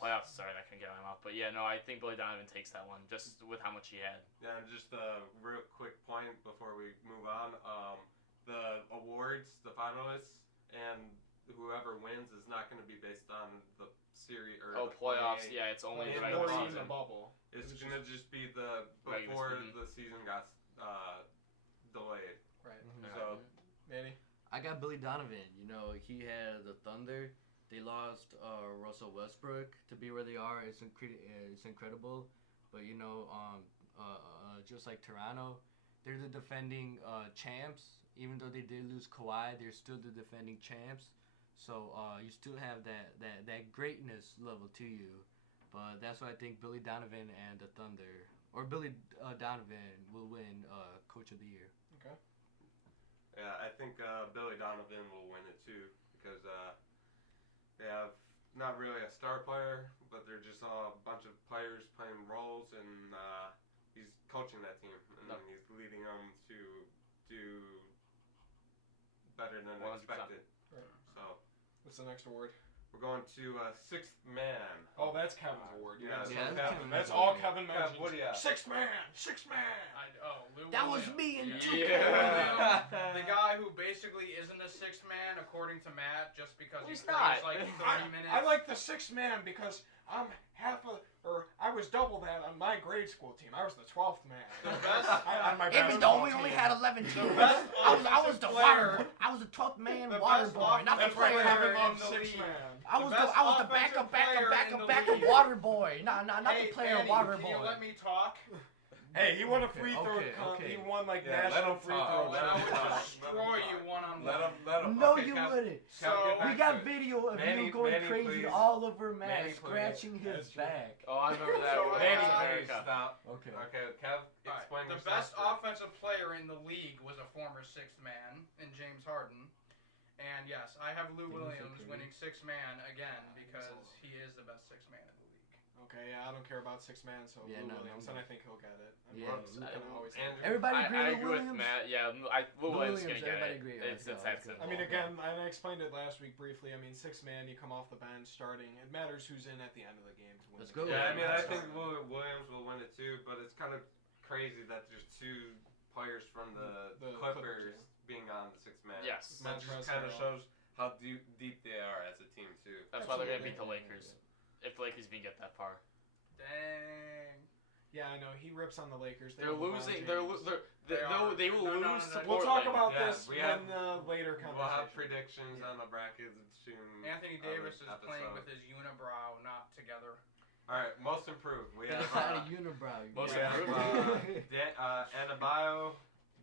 playoffs. Sorry, I couldn't get my mouth. But yeah, no, I think Billy Donovan takes that one just with how much he had. Yeah, and just a real quick point before we move on. The awards, the finalists, and whoever wins is not going to be based on the series or the playoffs. 28. Yeah, it's only In the the regular season. season. The bubble. It's going to just be the Regular before season. the season got delayed. Right. So Manny? I got Billy Donovan. You know, he had the Thunder. They lost Russell Westbrook to be where they are. It's incredible. But, you know, just like Toronto, they're the defending champs. Even though they did lose Kawhi, they're still the defending champs. So you still have that greatness level to you. But that's why I think Billy Donovan and the Thunder, or Billy Donovan, will win Coach of the Year. Okay. yeah, I think Billy Donovan will win it too because they have not really a star player, but they're just a bunch of players playing roles, and he's coaching that team, and he's leading them to do better than 100%. expected. Right. So What's the next award? we're going to Sixth Man. Oh, that's Kevin's award. Yeah, Yeah, so that's Kevin. That's Kevin's all award. Kevin mentions. Kev, what do you have? Sixth man. Lou That was Williams. me in Yeah. The guy who basically isn't a 6th man, according to Matt, just because He's he plays not. like 30 minutes. I like the sixth man because I'm I was double that on my grade school team. I was the 12th man. The best- on my Even though basketball we only team. had 11 The teams. best I was the player- water boy. I was the 12th man The water best boy, not the That's why player. Kevin in loves the sixth league. man. I was best the offensive player in the backup league. water boy. Not Hey, the player Manny, water can boy. you let me talk? Hey, he won a free throw. Okay. He won like Yeah, let national him free talk. throw. Let I him would talk. destroy you one-on-one. Let him. No, okay, you Kev, wouldn't. Kev, So- get back We to got it. video of Manny- you going Manny, crazy please. all over Matt, Manny, please. scratching his That's true. back. Oh, I remember that. So I Manny got- America. Stop. Okay. Okay, Kev, Alright, explain the yourself best first. offensive player in the league was a former 6th man in James Harden. And yes, I have Lou Didn't you say Williams Curry? winning 6th man again because he is the best 6th man in the league. Okay, yeah, I don't care about sixth man, so Yeah, Lou no, Williams, no. and I think he'll get it. I mean, Yeah, Lou can always get it. Andrew? Everybody agree I with agree Williams? with Matt. Yeah, Lou Williams is gonna get everybody it. agree. It's Let's that go. simple. I mean, again, and I explained it last week briefly. I mean, sixth man, you come off the bench, starting. It matters who's in at the end of the game to win. Let's the go. game. Yeah, I mean, I So- think Williams will win it too, but it's kind of crazy that there's two players from the Clippers, Clippers being on the sixth man. Yes. That just Montrezl kind of Harrell. shows how deep they are as a team too. That's why they're gonna Absolutely. beat the Lakers. If the Lakers even get that far. Dang. Yeah, I know he rips on the Lakers. They They're have LeBron losing. James. They will No, no, lose no, to no. We'll talk Portland. about Yeah, this we in have- later We'll conversation. have predictions on the brackets soon. Anthony other Davis is playing episode. with his unibrow not together. All right, most improved. We have It's not a unibrow. Most we have improved. Adebayo,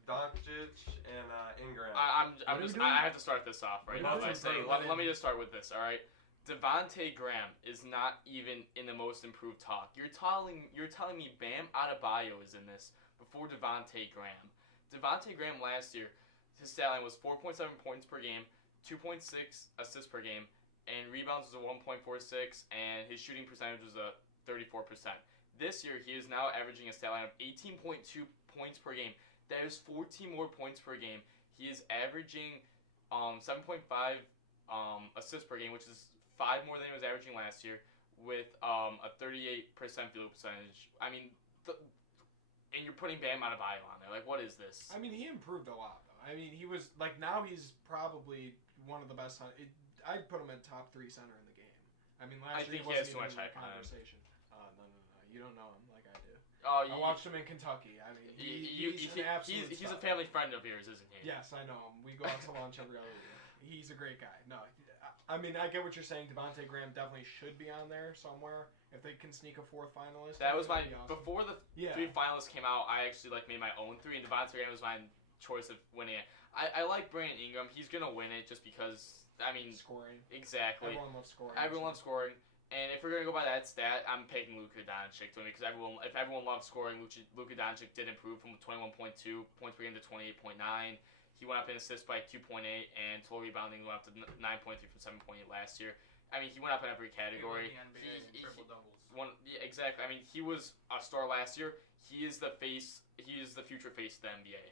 Doncic, and Ingram. I'm What are we just. doing? I have to start this off right What now are we by doing? saying. Let me just start with this. All right. Devontae Graham is not even in the most improved talk. You're telling me Bam Adebayo is in this before Devontae Graham. Devontae Graham last year, his stat line was 4.7 points per game, 2.6 assists per game, and rebounds was a 1.46, and his shooting percentage was a 34%. This year, he is now averaging a stat line of 18.2 points per game. That is 14 more points per game. He is averaging 7.5 assists per game, which is 5 more than he was averaging last year, with a 38% field percentage. I mean, and you're putting Bam Adebayo on there. Like, what is this? I mean, he improved a lot, though. I mean, he was like now he's probably one of the best. I'd put him at top 3 center in the game. I mean, last year think he wasn't has too even much in the hype on him. conversation. No, you don't know him like I do. Oh, I watched him in Kentucky. I mean, he's an absolute he's a stud. family friend of yours, isn't he? Yes, I know him. We go out to lunch every other week. He's a great guy. No, I mean, I get what you're saying. Devontae Graham definitely should be on there somewhere if they can sneak a 4th finalist. That was my that'd be awesome. before the Yeah. 3 finalists came out. I actually made my own 3, and Devontae Graham was my choice of winning it. I like Brandon Ingram. He's gonna win it just because. I mean, Scoring. exactly. Everyone loves scoring. Everyone loves scoring. And if we're gonna go by that stat, I'm picking Luka Doncic to win because if everyone loves scoring, Luka Doncic did improve from 21.2 points per game to 28.9. He went up in assists by 2.8, and total rebounding went up to 9.3 from 7.8 last year. I mean, he went up in every category. He won the NBA in triple doubles. Exactly. I mean, he was a star last year. He is the face. He is the future face of the NBA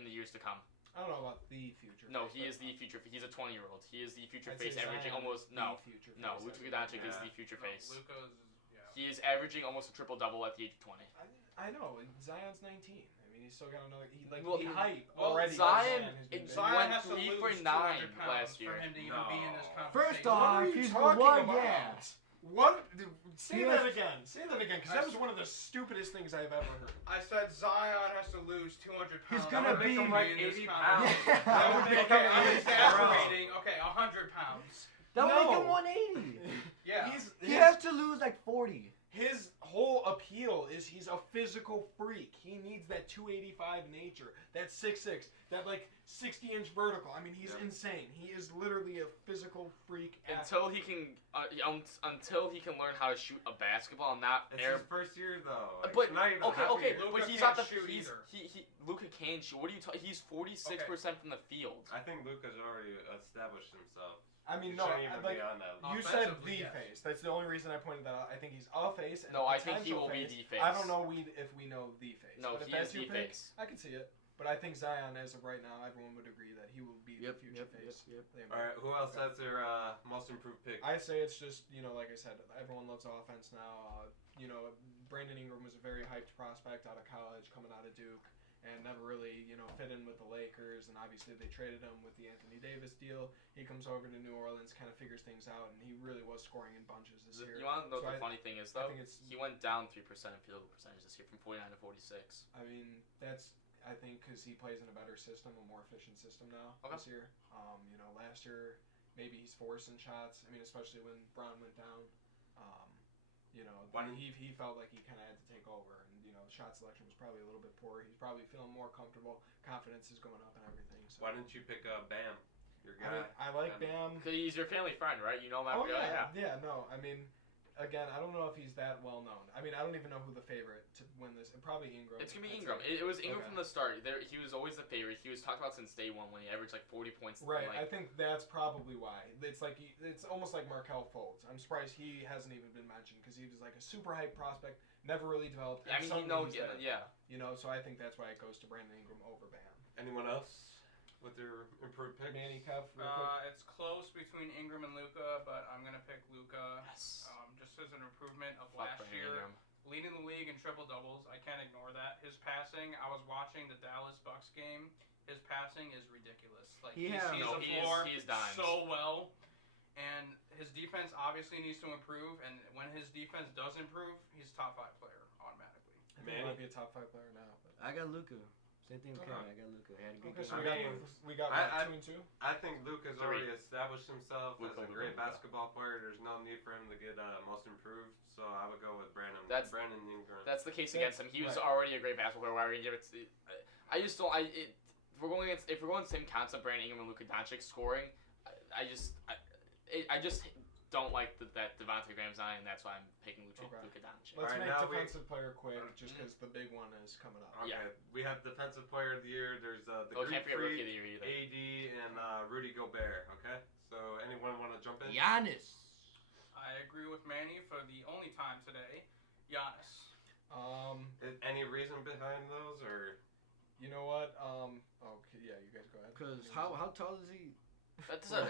in the years to come. I don't know about the future. No, face, he but is the future. He's a 20-year-old. He is the future I'd face, say averaging Zion almost is the no. future No, face, Luka I think. Doncic is Yeah. the future No, face. Luka's, yeah. He is averaging almost a triple double at the age of 20. I know. Zion's 19. I mean, he's still got another. Well, He hype well, already. Zion- has been big. Zion went has to 3 lose for 9 200 pounds last year. for him to even be in this No. conversation. First What off, are you he's the talking one, about? yeah. What? Say He that has- again. Say that again, because that was one of the stupidest things I've ever heard. I said Zion has to lose 200 pounds. He's gonna That would make be him like in this 80 conversation. pounds. That would make Okay, him I'm exaggerating. Okay, 100 pounds. That would make No. him 180. Yeah. He has to lose like 40. His whole appeal is he's a physical freak. He needs that 285 nature, that 6'6", that like 60-inch vertical. I mean, he's Yep. insane. He is literally a physical freak. Until he can learn how to shoot a basketball and not It's air. his first year though. Like, But not even okay, half a okay, year. Luka but he's can't not the shoot he's, either. he Luka can shoot. What are you talking? He's 46% from the field. I think Luka's already established himself. I mean, He no, shouldn't even like be on that. you said, Offensively, the yes. face. That's the only reason I pointed that out. I think he's a face. And No, a I think he potential will be face. the face. I don't know if we know the face. No, but if he that's is your the pick, face. I can see it. But I think Zion, as of right now, everyone would agree that he will be the future face. Yep. of the NBA. All right, who else Okay. has their most improved pick? I say it's just, like I said, everyone loves offense now. Brandon Ingram was a very hyped prospect out of college, coming out of Duke, and never really, fit in with the Lakers. And obviously they traded him with the Anthony Davis deal. He comes over to New Orleans, kind of figures things out, and he really was scoring in bunches this year. You want to know So what the I- funny thing is I though? think it's, He went down 3% in field goal percentage this year from 49 to 46. I mean, that's, I think, because he plays in a better system, a more efficient system now Okay. this year. Last year, maybe he's forcing shots. I mean, especially when Brown went down. He felt like he kind of had to take over, and shot selection was probably a little bit poor. He's probably feeling more comfortable. Confidence is going up and everything. So. Why didn't you pick Bam? Your I guy. mean, I like Bam. Because he's your family friend, right? You know him. Oh yeah. yeah. No, I mean, again, I don't know if he's that well known. I mean, I don't even know who the favorite to win this. Probably Ingram. It's gonna be I'd Ingram. say. It was Ingram Okay. from the start. He was always the favorite. He was talked about since day one when he averaged like 40 points. Right, Like, I think that's probably why. It's almost like Markelle Fultz. I'm surprised he hasn't even been mentioned because he was like a super hype prospect, never really developed. I and mean, suddenly he's there. yeah. So I think that's why it goes to Brandon Ingram over Bam. Anyone else with their improved pick? Manny, Kev, real quick. It's close between Ingram and Luka, but I'm gonna pick Luka Yes. just as an improvement of Fuck last Brandon year. Ingram. Leading the league in triple doubles, I can't ignore that. His passing, I was watching the Dallas Bucks game. His passing is ridiculous. Like he Yeah. sees No, the he is- floor he is dimes. so well, and his defense obviously needs to improve. And when his defense does improve, he's a top 5 player automatically. I think he Manny? might be a top 5 player now. But. I got Luka. Same thing with Okay. Kevin. I got Luka. I had a good Okay, game. so we got I- 2 and 2. I think Luka's 3. already established himself Luka, as a Luka, great Luka. basketball player. There's no need for him to get most improved, so I would go with Brandon Ingram. That's the case That's- against him. He was right. already a great basketball player. Why are we gonna give it? I just don't. If we're going the same concept, Brandon Ingram and Luka Doncic scoring, I just don't like that Devontae Graham's on, and that's why I'm picking Luka Okay. Doncic. Let's Alright, make now defensive player quick, just because the big one is coming up. Okay, Yeah. we have defensive player of the year. There's the Oh, Greek can't forget rookie of Freak, the year either. AD, and Rudy Gobert. Okay, so anyone want to jump in? Giannis. I agree with Manny for the only time today. Giannis. Any reason behind those, or You know what? Okay, yeah, you guys go ahead. Because how tall is he? That doesn't.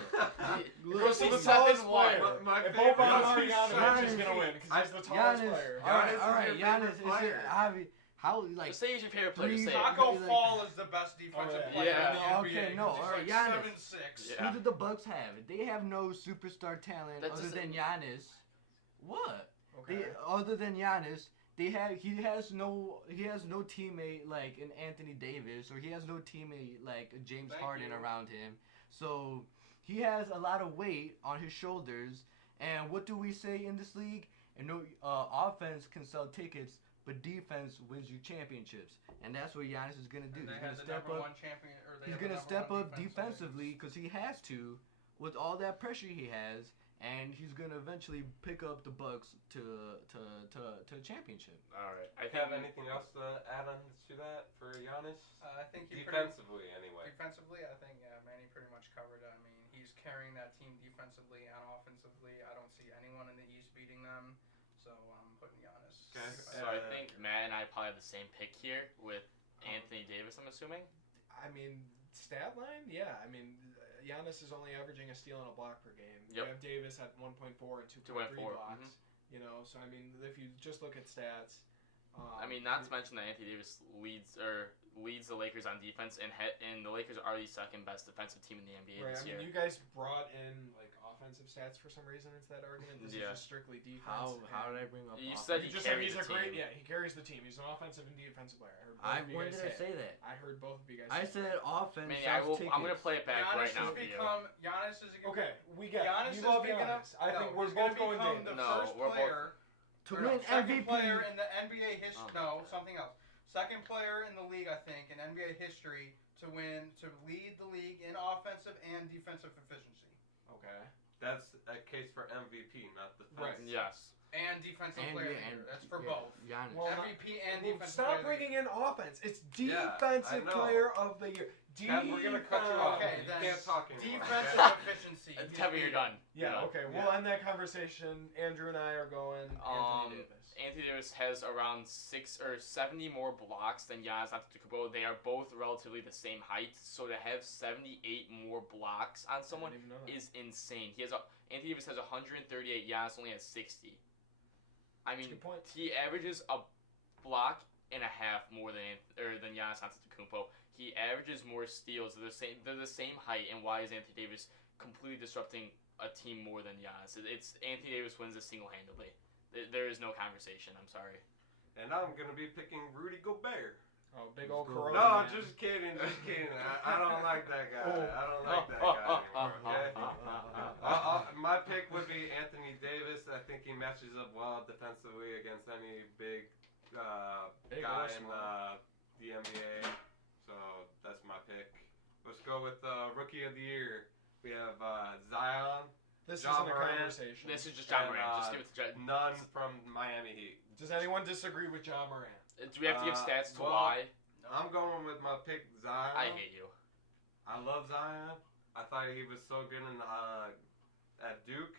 Goes to the He's tallest 7'1". player. My If favorite Boban is Marjanovic Giannis. is gonna win because he's the tallest Giannis. player. All right, Giannis is all right. your Giannis favorite is player. how like. Just say he's your favorite player. three- Just say it. Taco like- Fall is the best defensive yeah. player Yeah. in the NBA. Okay, no, He's alright, like Giannis. 7'6". Yeah. Who did the Bucks have? They have no superstar talent That's other just- than Giannis. What? Okay. Other than Giannis, he has no teammate like an Anthony Davis, or he has no teammate like a James Thank Harden you. around him. So he has a lot of weight on his shoulders. And what do we say in this league? And no offense can sell tickets, but defense wins you championships, and that's what Giannis is gonna do. And they He's had gonna the step number up. one champion. Or they He's have the gonna number step one up defensively because he has to, with all that pressure he has, and he's gonna eventually pick up the Bucks to a championship. All right. I have anything else to add on to that for Giannis? I think he Defensively, anyway. Defensively, I think Manny pretty much covered it. I mean, he's carrying that team defensively and offensively. I don't see anyone in the East beating them, so I'm putting Giannis. Okay. So I think Matt and I probably have the same pick here with Anthony Davis, I'm assuming. I mean, stat line, yeah. I mean, Giannis is only averaging a steal and a block per game. Yep. You have Davis at 1.4 and 2.3 blocks. You know, so I mean, if you just look at stats. I mean, not to mention that Anthony Davis leads the Lakers on defense, and the Lakers are the second best defensive team in the NBA Right. this year. I mean, you guys brought in like offensive stats for some reason into that argument. This is just strictly defense. How did I bring up? You offense? said You he just said carries he's a the great. team. Yeah, he carries the team. He's an offensive and defensive player. I heard both of you When guys did I say that? I heard both of you guys. I say said offense. Manny, sells I'm gonna tickets. play it back right now for you. Giannis is Okay, we get it. Giannis You is love big enough. Giannis. I think we're he's both gonna going become Davis. the No, first we're both- player To or no, win second MVP. player in the NBA history. Oh, No, something else. Second player in the league, I think, in NBA history to lead the league in offensive and defensive efficiency. Okay. That's a case for MVP, not the Right. Yes. And defensive And, player of yeah, the year. and That's for yeah, both. Giannis. Well, MVP and Well, defensive stop player of the bringing year. in offense. It's Yeah, defensive I know. player of the year. Kev, we're gonna cut you off. Okay, You then can't talk anymore. Defensive okay? efficiency. Tell me you're done. Yeah. Okay. Yeah. We'll end that conversation. Andrew and I are going Anthony Davis. Anthony Davis has around 6 or 70 more blocks than Giannis Antetokounmpo. They are both relatively the same height, so to have 78 more blocks on someone I didn't even know that. is insane. Anthony Davis has 138. Giannis only has 60. I mean, Good point. he averages a block and a half more than Giannis Antetokounmpo. He averages more steals. They're the same height, and why is Anthony Davis completely disrupting a team more than Giannis? It's Anthony Davis wins this single-handedly. There is no conversation. I'm sorry. And I'm gonna be picking Rudy Gobert. Oh, big old Let's go. Corona. No, man. just kidding. I don't like that guy. Oh. I don't like that guy anymore. Okay. My pick would be Anthony Davis. I think he matches up well defensively against any big Big guy or in small. the NBA. So that's my pick. Let's go with Rookie of the Year. We have Zion. This Ja isn't a Morant. conversation. This is just John And, Morant. Just give it to John. None from Miami Heat. Does anyone disagree with Ja Morant? Do we have to give stats to well, why? I'm going with my pick, Zion. I hate you. I love Zion. I thought he was so good at Duke.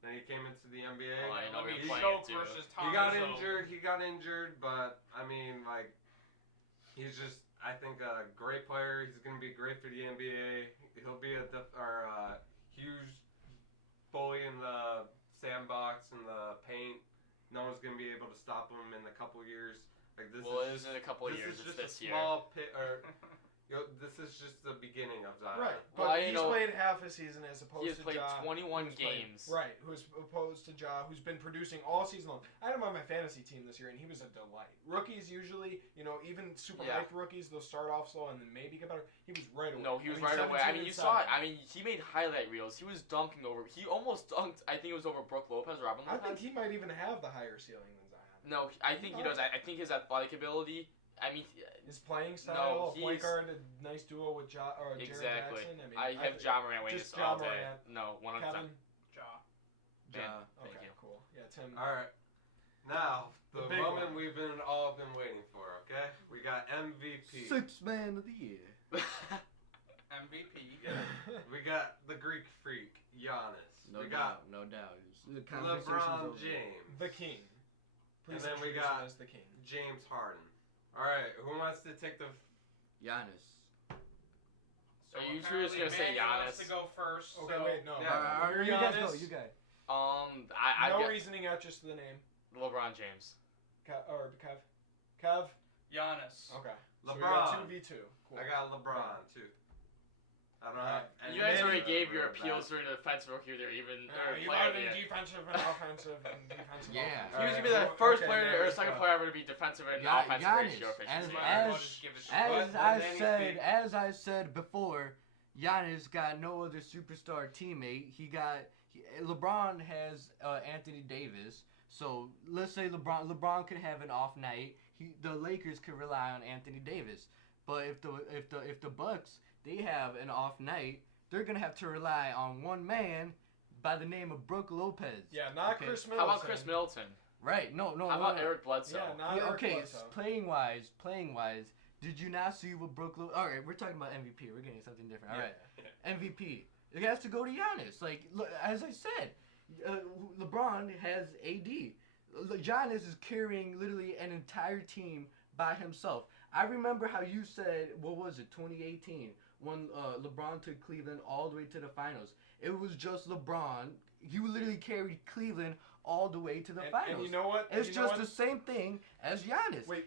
Then he came into the NBA. Oh, I know Let me you're playing choke it too. versus He Tom got Izzo. injured, but I mean, like, he's just, I think, a great player. He's gonna be great for the NBA. He'll be a huge bully in the sandbox and the paint. No one's gonna be able to stop him in a couple years. Like this Well, is it is in a couple of this years. is It's just this a year. small pit, or this is just the beginning of Zion. Right, Well, but you he's know, played half a season as opposed He has to played Ja. 21 who's played- games. Right, who's opposed to Ja, who's been producing all season long. I had him on my fantasy team this year, and he was a delight. Rookies usually, even super Yeah. hyped rookies, they'll start off slow and then maybe get better. He was right away. No, he was I mean, right away. I 17 mean, and you saw it. 7. I mean, he made highlight reels. He was dunking over. He almost dunked. I think it was over Brook Lopez, Robin I Lopez. think he might even have the higher ceiling than Zion. No, I think he does. I think his athletic ability. I mean, His playing No, style, a point he's- guard, a nice duo with Ja or Jared exactly. Jackson. I have Ja Morant winning just this Ja all day. Morant. No, 100%. Kevin. Ja. Ja. Okay, Thank you. cool. Yeah, Tim. All right. Now The the big moment one. we've all been waiting for. Okay, we got MVP. Sixth man of the year. MVP. We got the Greek freak, Giannis. No we doubt, no doubt. The conversation's got over. LeBron James. The king. Please And then we introduce got- him as the king. James Harden. All right, who wants to take the? Giannis. So Are you two just apparently gonna say Manny wants Giannis? to go first. Okay, so wait, no. Yeah. You're you guys go. Giannis. You guys. I No get reasoning out, just the name. LeBron James. Kev. Kev. Giannis. Okay. So we LeBron. got 2v2. Cool. I got LeBron too. I don't have. any You guys idea already gave your about appeals that. for the defensive rookie or even or You player of are the in year. defensive and offensive and defensive. Yeah. offensive. He was gonna be Alright, the first okay, player there or we second go. player ever to be defensive and Gi- offensive Giannis, ratio efficiency. Might as well as just give it to as But I then he said, speak- as I said before, Giannis got no other superstar teammate. LeBron has Anthony Davis, So let's say LeBron could have an off night. The Lakers could rely on Anthony Davis. But if the Bucks, they have an off night, they're gonna have to rely on one man by the name of Brook Lopez. Yeah, not Okay. Chris Middleton. How about Chris Middleton? Right? No. How about no. Eric Bledsoe? Yeah, not Yeah, Eric okay, Bledsoe. playing wise, did you not see what Brook Lopez... All right, we're talking about MVP. We're getting something different. All right, MVP. It has to go to Giannis. Like, as I said, LeBron has AD. Giannis is carrying literally an entire team by himself. I remember how you said, what was it, 2018, when LeBron took Cleveland all the way to the finals. It was just LeBron. You literally carried Cleveland all the way to the finals. And you know what? It's just the same thing as Giannis. Wait,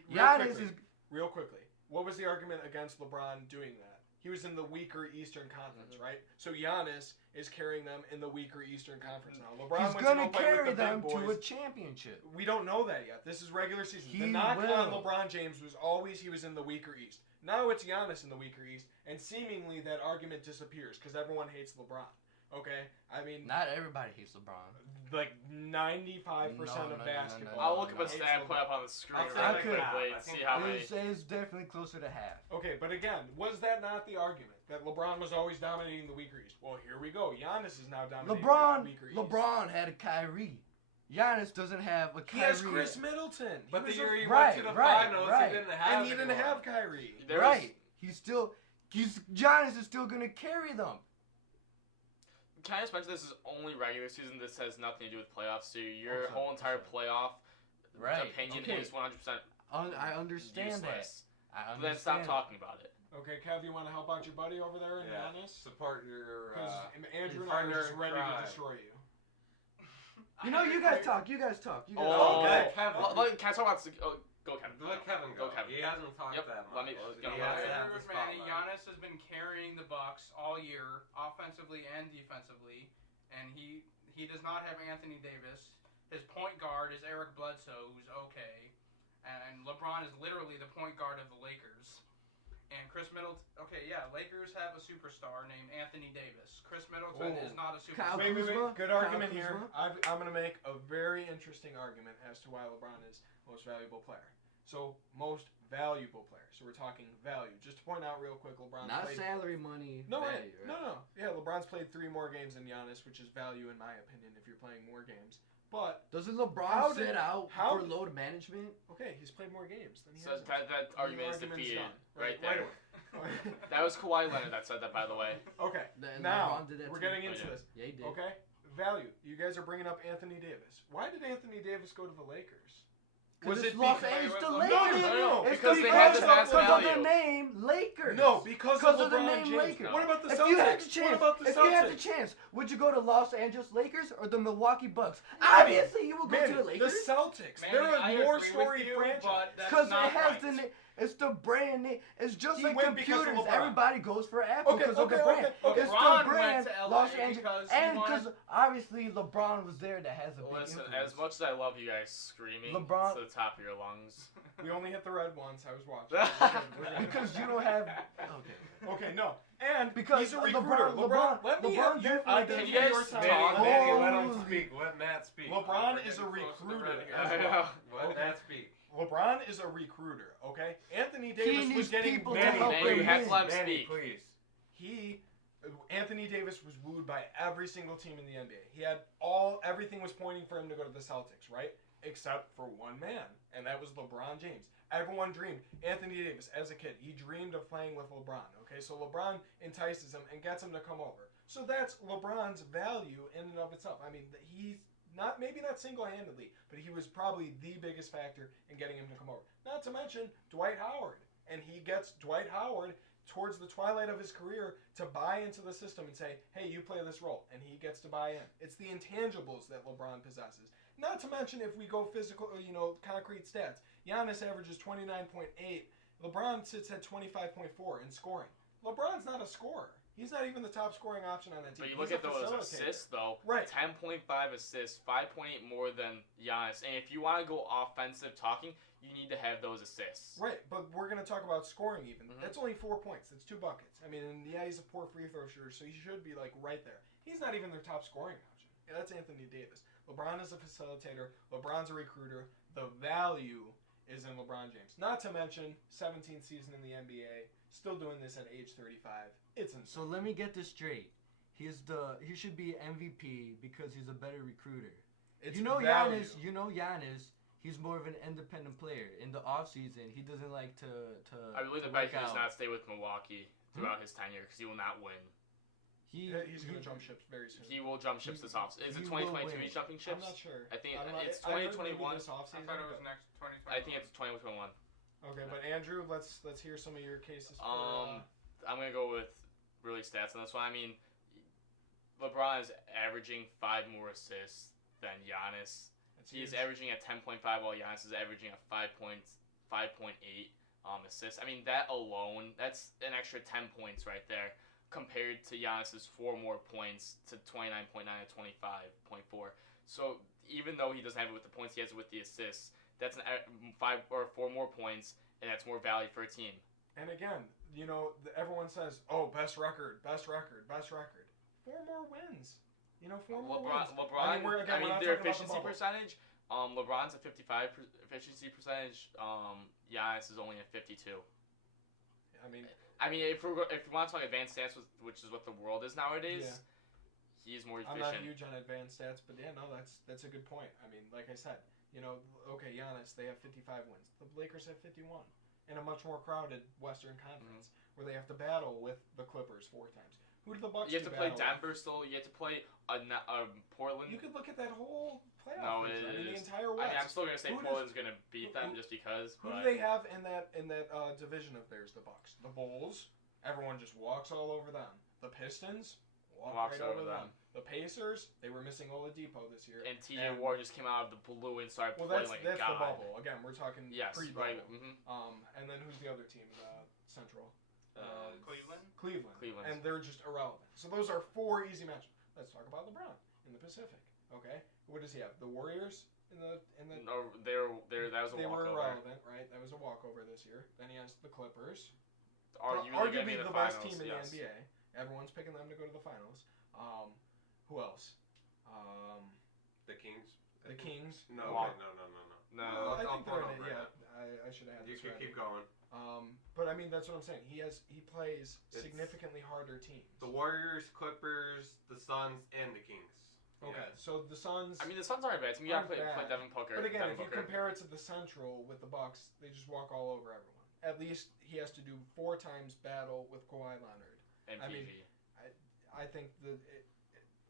real quickly. What was the argument against LeBron doing that? He was in the weaker Eastern Conference, right? So Giannis is carrying them in the weaker Eastern Conference now. LeBron He's went gonna to go play carry with the them big boys. to a championship. We don't know that yet. This is regular season. He The knock on will. LeBron James was always he was in the weaker East. Now it's Giannis in the weaker East, and seemingly that argument disappears because everyone hates LeBron. Okay? I mean, Not everybody hates LeBron. like 95% No, of no. basketball. I'll look up a hates stat and put LeBron. up on the screen I'll say really like quickly that. I and see think how many. It's definitely closer to half. Okay, but again, was that not the argument? That LeBron was always dominating the weaker East? Well, here we go. Giannis is now dominating the weaker East. LeBron had a Kyrie. Giannis doesn't have a Kyrie. He has Chris Middleton. But the year he right, went to the right, finals, right. he didn't have And he didn't anyone. have Kyrie. There Right. Giannis is still gonna carry them. Can I just mention this is only regular season? This has nothing to do with playoffs. So your 100%. whole entire playoff Right. opinion Okay. is 100% I understand useless. that. I Then stop understand. talking about it. Okay, Kev, you want to help out your buddy over there in Yeah. Giannis? Support your Because Andrew and your I are partner just in ready crime. to destroy you. You know, you guys talk. You guys talk. Oh, let Kevin. Can I talk about? Go, Kevin. Let Kevin go. Go, Kevin. He hasn't talked Yep, that much. let me- He go, has go, to go. have I the agree with Manny. spotlight. Giannis has been carrying the Bucks all year, offensively and defensively, and he does not have Anthony Davis. His point guard is Eric Bledsoe, who's okay, and LeBron is literally the point guard of the Lakers. And Chris Middleton, okay, yeah, Lakers have a superstar named Anthony Davis. Chris Middleton Oh. is not a Kyle superstar. Wait. Kuzma? Good Kyle argument here. Kuzma? I'm going to make a very interesting argument as to why LeBron is most valuable player. So, most valuable player. So, we're talking value. Just to point out real quick, LeBron Not played... salary money. No, value, right. No. Yeah, LeBron's played 3 more games than Giannis, which is value in my opinion if you're playing more games. But, Doesn't How LeBron did- sit out how- for load management? okay, he's played more games than he So has. that argument is defeated done. right Right there. away. That was Kawhi Leonard that said that, by the way. Okay, And now LeBron did that we're too. getting Oh, into yeah. this. Yeah, he did. Okay, value. You guys are bringing up Anthony Davis. Why did Anthony Davis go to the Lakers? Was Was it it Los because- Angeles No, Lakers? no, It's because they had the best because of value. the name Lakers. No, because Because of of the LeBron name James. Lakers. What about the If Celtics? you had the chance, What about the if Celtics? you had the chance, would you go to Los Angeles Lakers or the Milwaukee Bucks? Obviously, you would go Man, to the Lakers. the Celtics. Manny, They're I a agree more with storied you, franchise. but that's Because it not has right. the it's the brand name. It's just He like went because of computers. LeBron. Everybody goes for Apple Okay, because of the okay, brand. okay. It's LeBron the brand, went to LA Los Angeles, because he and wanted- because obviously LeBron was there. That has a big Listen, influence. as much as I love you guys screaming LeBron- to the top of your lungs. We only hit the red once. I was watching. We're good. Because you don't have. Okay. Okay, no. And Because he's a recruiter. LeBron- let me LeBron have you. definitely I does- give Can you you your guys time. talk? Manny, let him Holy- speak. Let Matt speak. LeBron is a We're getting close to the recruiter. red as I well. know. Let Okay. Matt speak. LeBron is a recruiter, okay? Anthony Davis needs was getting people to Manny, help Manny, him you have win. to let him Manny, speak. please. Anthony Davis was wooed by every single team in the NBA. He had everything was pointing for him to go to the Celtics, right? Except for one man, and that was LeBron James. Everyone dreamed. Anthony Davis, as a kid, he dreamed of playing with LeBron, okay? So LeBron entices him and gets him to come over. So that's LeBron's value in and of itself. I mean, he's maybe not single-handedly, but he was probably the biggest factor in getting him to come over. Not to mention Dwight Howard. And he gets Dwight Howard towards the twilight of his career to buy into the system and say, hey, you play this role. And he gets to buy in. It's the intangibles that LeBron possesses. Not to mention if we go physical, concrete stats. Giannis averages 29.8. LeBron sits at 25.4 in scoring. LeBron's not a scorer. He's not even the top scoring option on that team. But you look He's at a those facilitator. assists, though. Right. 10.5 assists, 5.8 more than Giannis. And if you want to go offensive talking, you need to have those assists. Right, but we're going to talk about scoring even. Mhm. That's only 4 points. That's 2 buckets. I mean, and yeah, he's a poor free throw shooter, so he should be, right there. He's not even their top scoring option. That's Anthony Davis. LeBron is a facilitator. LeBron's a recruiter. The value is in LeBron James. Not to mention 17th season in the NBA, still doing this at age 35. It's insane. So let me get this straight. He should be MVP because he's a better recruiter. It's Giannis, he's more of an independent player. In the offseason, he doesn't like to I believe the bet he does not stay with Milwaukee throughout his tenure because he will not win. He's going to jump ships very soon. He will jump ships this offseason. Is it 2022 he's jumping ships? I'm not sure. I think it's 2021. I thought it was next 2021. I think it's 2021. Okay, but Andrew, let's hear some of your cases. I'm going to go with really stats on this one. I mean, LeBron is averaging 5 more assists than Giannis. He is averaging at 10.5 while Giannis is averaging at 5.8 assists. I mean, that alone, that's an extra 10 points right there compared to Giannis's 4 more points to 29.9 and 25.4. So even though he doesn't have it with the points, he has it with the assists. That's 5 or 4 more points, and that's more value for a team. And again, everyone says, "Oh, best record." 4 more wins. 4 more wins. LeBron. Their efficiency percentage. LeBron's a 55 efficiency percentage. Giannis is only a 52. I mean, if you want to talk advanced stats, which is what the world is nowadays, he's more efficient. I'm not huge on advanced stats, but that's a good point. I mean, like I said, okay, Giannis, they have 55 wins. The Lakers have 51 in a much more crowded Western Conference where they have to battle with the Clippers 4 times. Who do the Bucks? You have to play Denver still. You have to play Portland. You could look at that whole playoff. The entire West. I'm still gonna say Portland's gonna beat them just because. Who do they have in that division of theirs? The Bucks, the Bulls. Everyone just walks all over them. The Pistons walks right over them. The Pacers, they were missing Oladipo this year. And T.J. Ward just came out of the blue and started playing like a god. That's the bubble. Again, we're talking pre-bubble. Right. And then who's the other team? Central. Cleveland. And they're just irrelevant. So those are 4 easy matches. Let's talk about LeBron in the Pacific. Okay, what does he have? The Warriors in the. No, that was a walkover. They were irrelevant, right? That was a walkover this year. Then he has the Clippers. Arguably the best team in the NBA. Everyone's picking them to go to the finals. Who else? The Kings. The Kings. No. I think they're in it. Yeah, I should have had You this can ready. keep going. But I mean, that's what I'm saying. He plays significantly harder teams. The Warriors, Clippers, the Suns, and the Kings. Okay, so the Suns. I mean, the Suns aren't a bad team. You gotta play Devin Booker. But again, if you compare it to the Central with the Bucks, they just walk all over everyone. At least he has to do 4 times battle with Kawhi Leonard. And PG. I think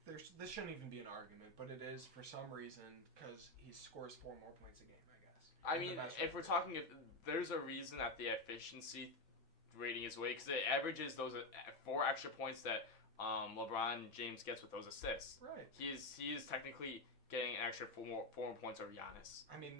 this shouldn't even be an argument, but it is for some reason because he scores 4 more points a game, I guess. I mean, if we're talking, there's a reason that the efficiency rating is way because it averages those 4 extra points that LeBron James gets with those assists. Right. He is technically getting an extra 4 more points over Giannis. I mean,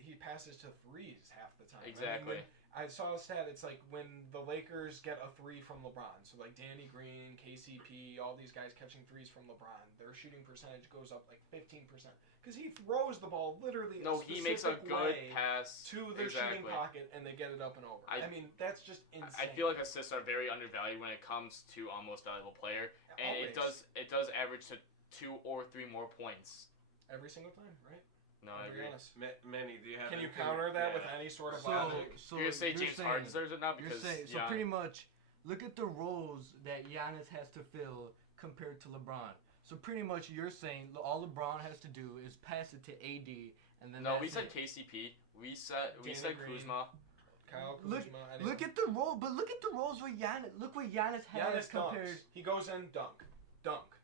he passes to 3s half the time. Exactly. I saw a stat. It's like when the Lakers get a 3 from LeBron. So like Danny Green, KCP, all these guys catching 3s from LeBron. Their shooting percentage goes up like 15% because he throws the ball literally. He makes a good pass to their shooting pocket, and they get it up and over. I mean, that's just insane. I feel like assists are very undervalued when it comes to most valuable player, and it does average to 2 or 3 more points every single time, right? No, I agree. Manny, do you have? Can you counter that with any sort of logic? So you're gonna say James Harden deserves it now because so pretty much look at the roles that Giannis has to fill compared to LeBron. So pretty much you're saying all LeBron has to do is pass it to AD, and then we said KCP. We said Kuzma. Kyle Kuzma. Look at the role, but look at the roles with Giannis. Look what Giannis has compared. He goes in, dunk.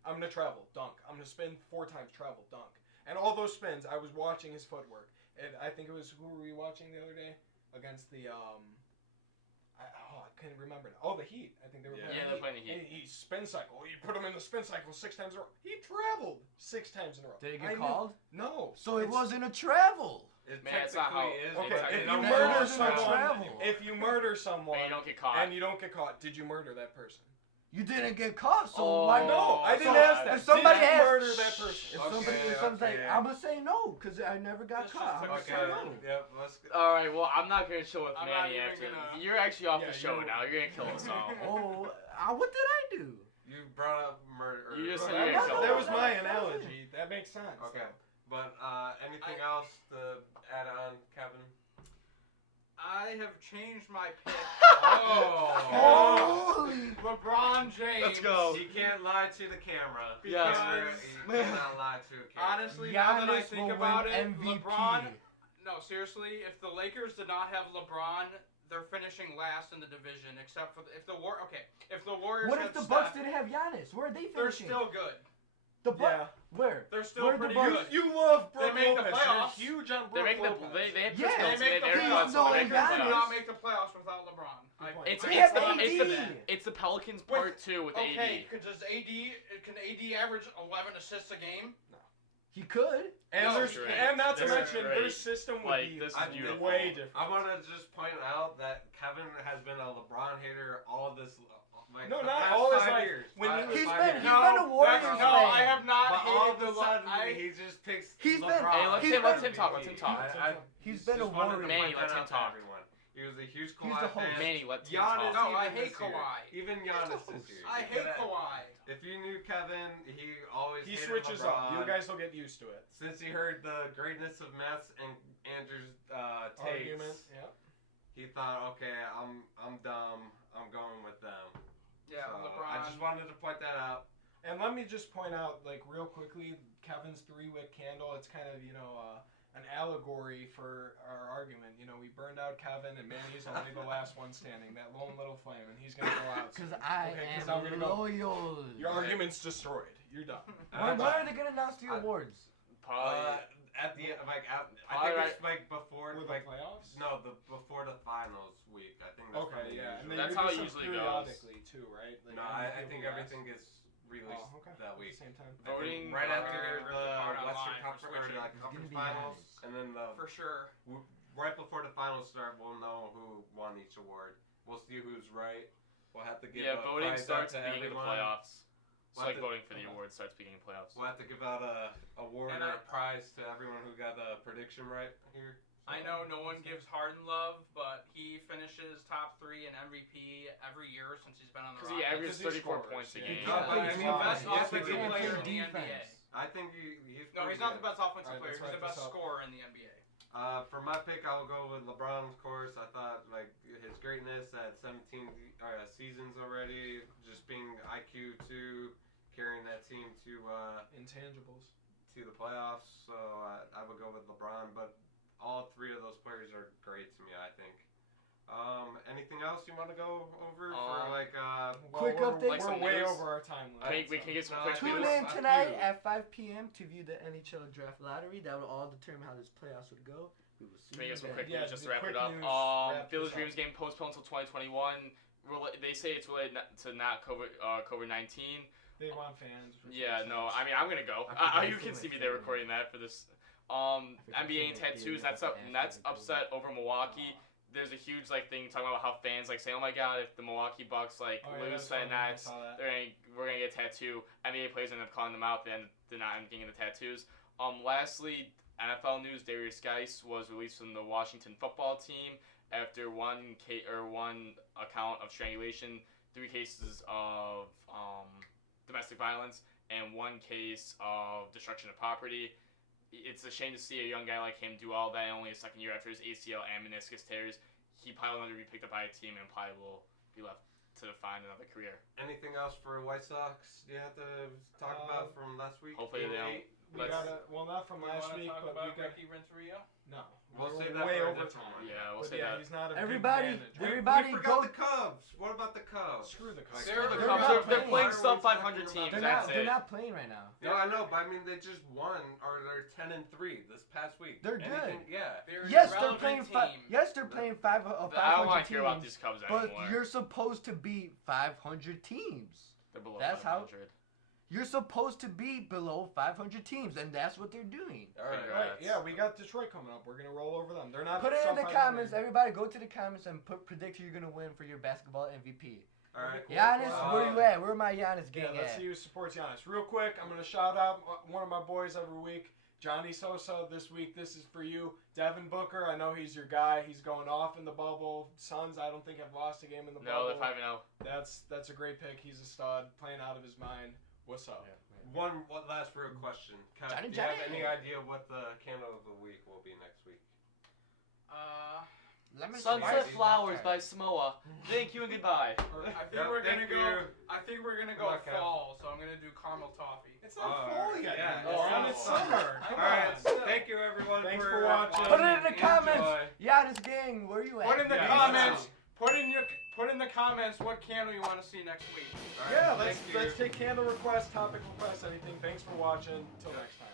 I'm gonna travel, dunk. I'm gonna spin 4 times, travel, dunk. And all those spins, I was watching his footwork. And I think it was, who were we watching the other day? Against the, I can't remember. Oh, the Heat. I think they were playing the Heat. They're playing the Heat. He spin cycle. You put him in the spin cycle 6 times in a row. He traveled 6 times in a row. Did he get called? No. So it wasn't a travel. It that's not how. Okay, if you murder someone, and you don't get caught, did you murder that person? You didn't get caught, so why no? I didn't ask that. If somebody did you asked, murder that person? If somebody's like, I'm gonna say no, because I never got caught. I'm gonna say no. Yep, let's go. All right, well, I'm not gonna chill with Manny after. You're actually off the show now. You're gonna kill us all. What did I do? You brought up murder. You just Well, saying that was my analogy. That makes sense. Okay. But anything else to add on, Kevin? I have changed my pick. Holy! LeBron James. Let's go. He can't lie to the camera. Yes. He cannot lie to the camera. Honestly, now that I Giannis think will about win it, MVP. LeBron. No, seriously, if the Lakers did not have LeBron, they're finishing last in the division. Except for if the Warriors. What had if the Steph, Bucks didn't have Giannis? Where are they They're finishing? still good. The Bucks. Yeah. Where? They're still Where the pretty Bucks- good. You love Brook They make the Lopez. playoffs. You're huge on They're Brook making Lopez. they have Yeah. Pistons, They make the Eric playoffs. Bledsoe, No, they make the Giannis. They do playoffs. not make the playoffs without LeBron. It's We have the AD. it's the Pelicans With- part 2 with Okay, AD. does can AD average 11 assists a game? He could. And, No, there's, great. and not to This is mention, great. their system would Like, be this is I- beautiful. way different. I want to just point out that Kevin has been a LeBron hater all of this. Like, No, the not past all his 5 life. years. When Five- He's five been years. a Warriors no, fan. I have not But all hated of a sudden, I, he just picks He's been- LeBron. Hey, let He's him let been- him talk. Let him talk. He's been a just wanted to Warriors. Manny, point let that him out to talk. everyone. He was a huge He's the Kawhi host. fan. Manny, let him Giannis, talk. No, I even hate this year. Kawhi. Even He's the Giannis host. this year. I You hate gotta- Kawhi. If you knew Kevin, he always He hated switches LeBron. up. You guys will get used to it. Since he heard the greatness of Mets and Andrew's takes, Argument. Yeah. he thought, okay, I'm dumb. I'm going with them. Yeah, So, LeBron. I just wanted to point that out. And let me just point out, like, real quickly, Kevin's 3-wick candle, it's kind of, an allegory for our argument. We burned out Kevin, and Manny's only the last one standing, that lone little flame, and he's going to go out. Because soon. I Okay, 'cause am I'm gonna go. loyal. Your argument's destroyed. You're done. When are they gonna announce the awards? Probably. At the like, I Probably think it's like before, For the like playoffs? no, before the finals week. I think that's Okay, when yeah. And usually- they That's do how it this usually goes. periodically, too, right? Like, No, on I the think PBS. everything gets released Oh, okay. that At week. the same time. I think Voting, right after the part the Western online for Conference or switching. like It's conference gonna be finals, nice. and then For sure. right before the finals start, we'll know who won each award. We'll see who's right. We'll have to give Yeah, a voting prize starts out at to the beginning of the everyone. playoffs. It's We'll like have to- voting for the awards starts beginning of playoffs. We'll have to give out a award And or a prize to everyone who got a prediction right here. I know no one gives Harden love, but he finishes top 3 in MVP every year since he's been on the Because Rockets. he averages Because he 34 scores, points a yeah. game. No, but I He's mean, the best you have to offensive give player him in the NBA. defense. I think he's No, pretty he's not good. the best offensive Alright, player. let's He's the wrap best this up. scorer in the NBA. For my pick, I will go with LeBron, of course. I thought like his greatness at 17 seasons already, just being IQ 2, carrying that team to Intangibles. the playoffs. So I would go with LeBron, but all 3 of those players are great to me, I think. Anything else you want to go over for like? Quick we're, update. We're Some way news? over our time limit. Can you get some No, quick I Tune think news? in it's tonight few. at 5 p.m. to view the NHL Draft Lottery. That will all determine how this playoffs would go. We will see Can we you get some then. quick Yeah, news just to the wrap quick it up? news, wrap Phillies this up. Dreams game postponed until 2021. They say it's related to not COVID-19. They want fans. which Yeah, makes no, sense. I mean I'm gonna go. I You forget can my see me there favorite. recording that for this. forget my NBA and favorite tattoos. theory That's about the upset over Milwaukee. There's a huge thing talking about how fans say, oh my god, if the Milwaukee Bucks Oh, yeah, lose that's to the funny. I Nets, saw that. we're gonna get a tattoo. NBA players end up calling them out, then they're not getting the tattoos. Lastly, NFL news: Darius Geis was released from the Washington football team after one account of strangulation, 3 cases of domestic violence, and 1 case of destruction of property. It's a shame to see a young guy like him do all that in only his second year after his ACL and meniscus tears. He probably will never be picked up by a team and probably will be left to find another career. Anything else for White Sox you have to talk about from last week? Hopefully they don't. We gotta, well, not from We last want to week, talk but about we got Ricky Renteria? no. We'll We're save that way for a over different time. one. Yeah, we'll But say yeah, that. he's not a Everybody- good manager. everybody we go- forgot the Cubs. What about the Cubs? Screw the Cubs. They're The They're Cubs, not they're playing. playing Why are sub we 500 talking teams. about They're That's not. They're it. not playing right now. No, I know, but I mean they just won, or they're 10-3 this past week. They're good. Yeah. They're Yes, an they're irrelevant playing. team. Yes, they're playing 500 I don't want to hear about teams. these Cubs But anymore. you're supposed to beat 500 teams. They're below that's how- 500. You're supposed to be below 500 teams, and that's what they're doing. All right. Congrats. Right, yeah, we got Detroit coming up. We're gonna roll over them. They're not. Put it in sub the 500. comments. Everybody go to the comments and predict who you're going to win for your basketball MVP. All right. Giannis, where you at? Where my Giannis Yeah, gang let's at? see who supports Giannis. Real quick, I'm gonna shout out one of my boys every week, Johnny Sosa. This week, this is for you, Devin Booker. I know he's your guy. He's going off in the bubble. Suns, I don't think have lost a game in the No, bubble. they're 5-0. That's a great pick. He's a stud, playing out of his mind. What's up? One last real question. Johnny, Do you have Johnny. any idea what the candle of the week will be next week? Sunset see. Flowers by Samoa. Thank you and goodbye. I think Yep, we're gonna thank go. you. I think we're gonna Good go luck, Kev. fall. So I'm gonna do caramel toffee. It's not fall yet. yeah. man. Oh, It's summer. Come All right. on. Thank you, everyone, Thanks for watching. Put it in the Enjoy. comments. Giannis gang, where you at? Put in the Yeah, comments. Put in the comments what candle you want to see next week. All right, Yeah, thank you. let's take candle requests, topic requests, anything. Thanks for watching. Till next time.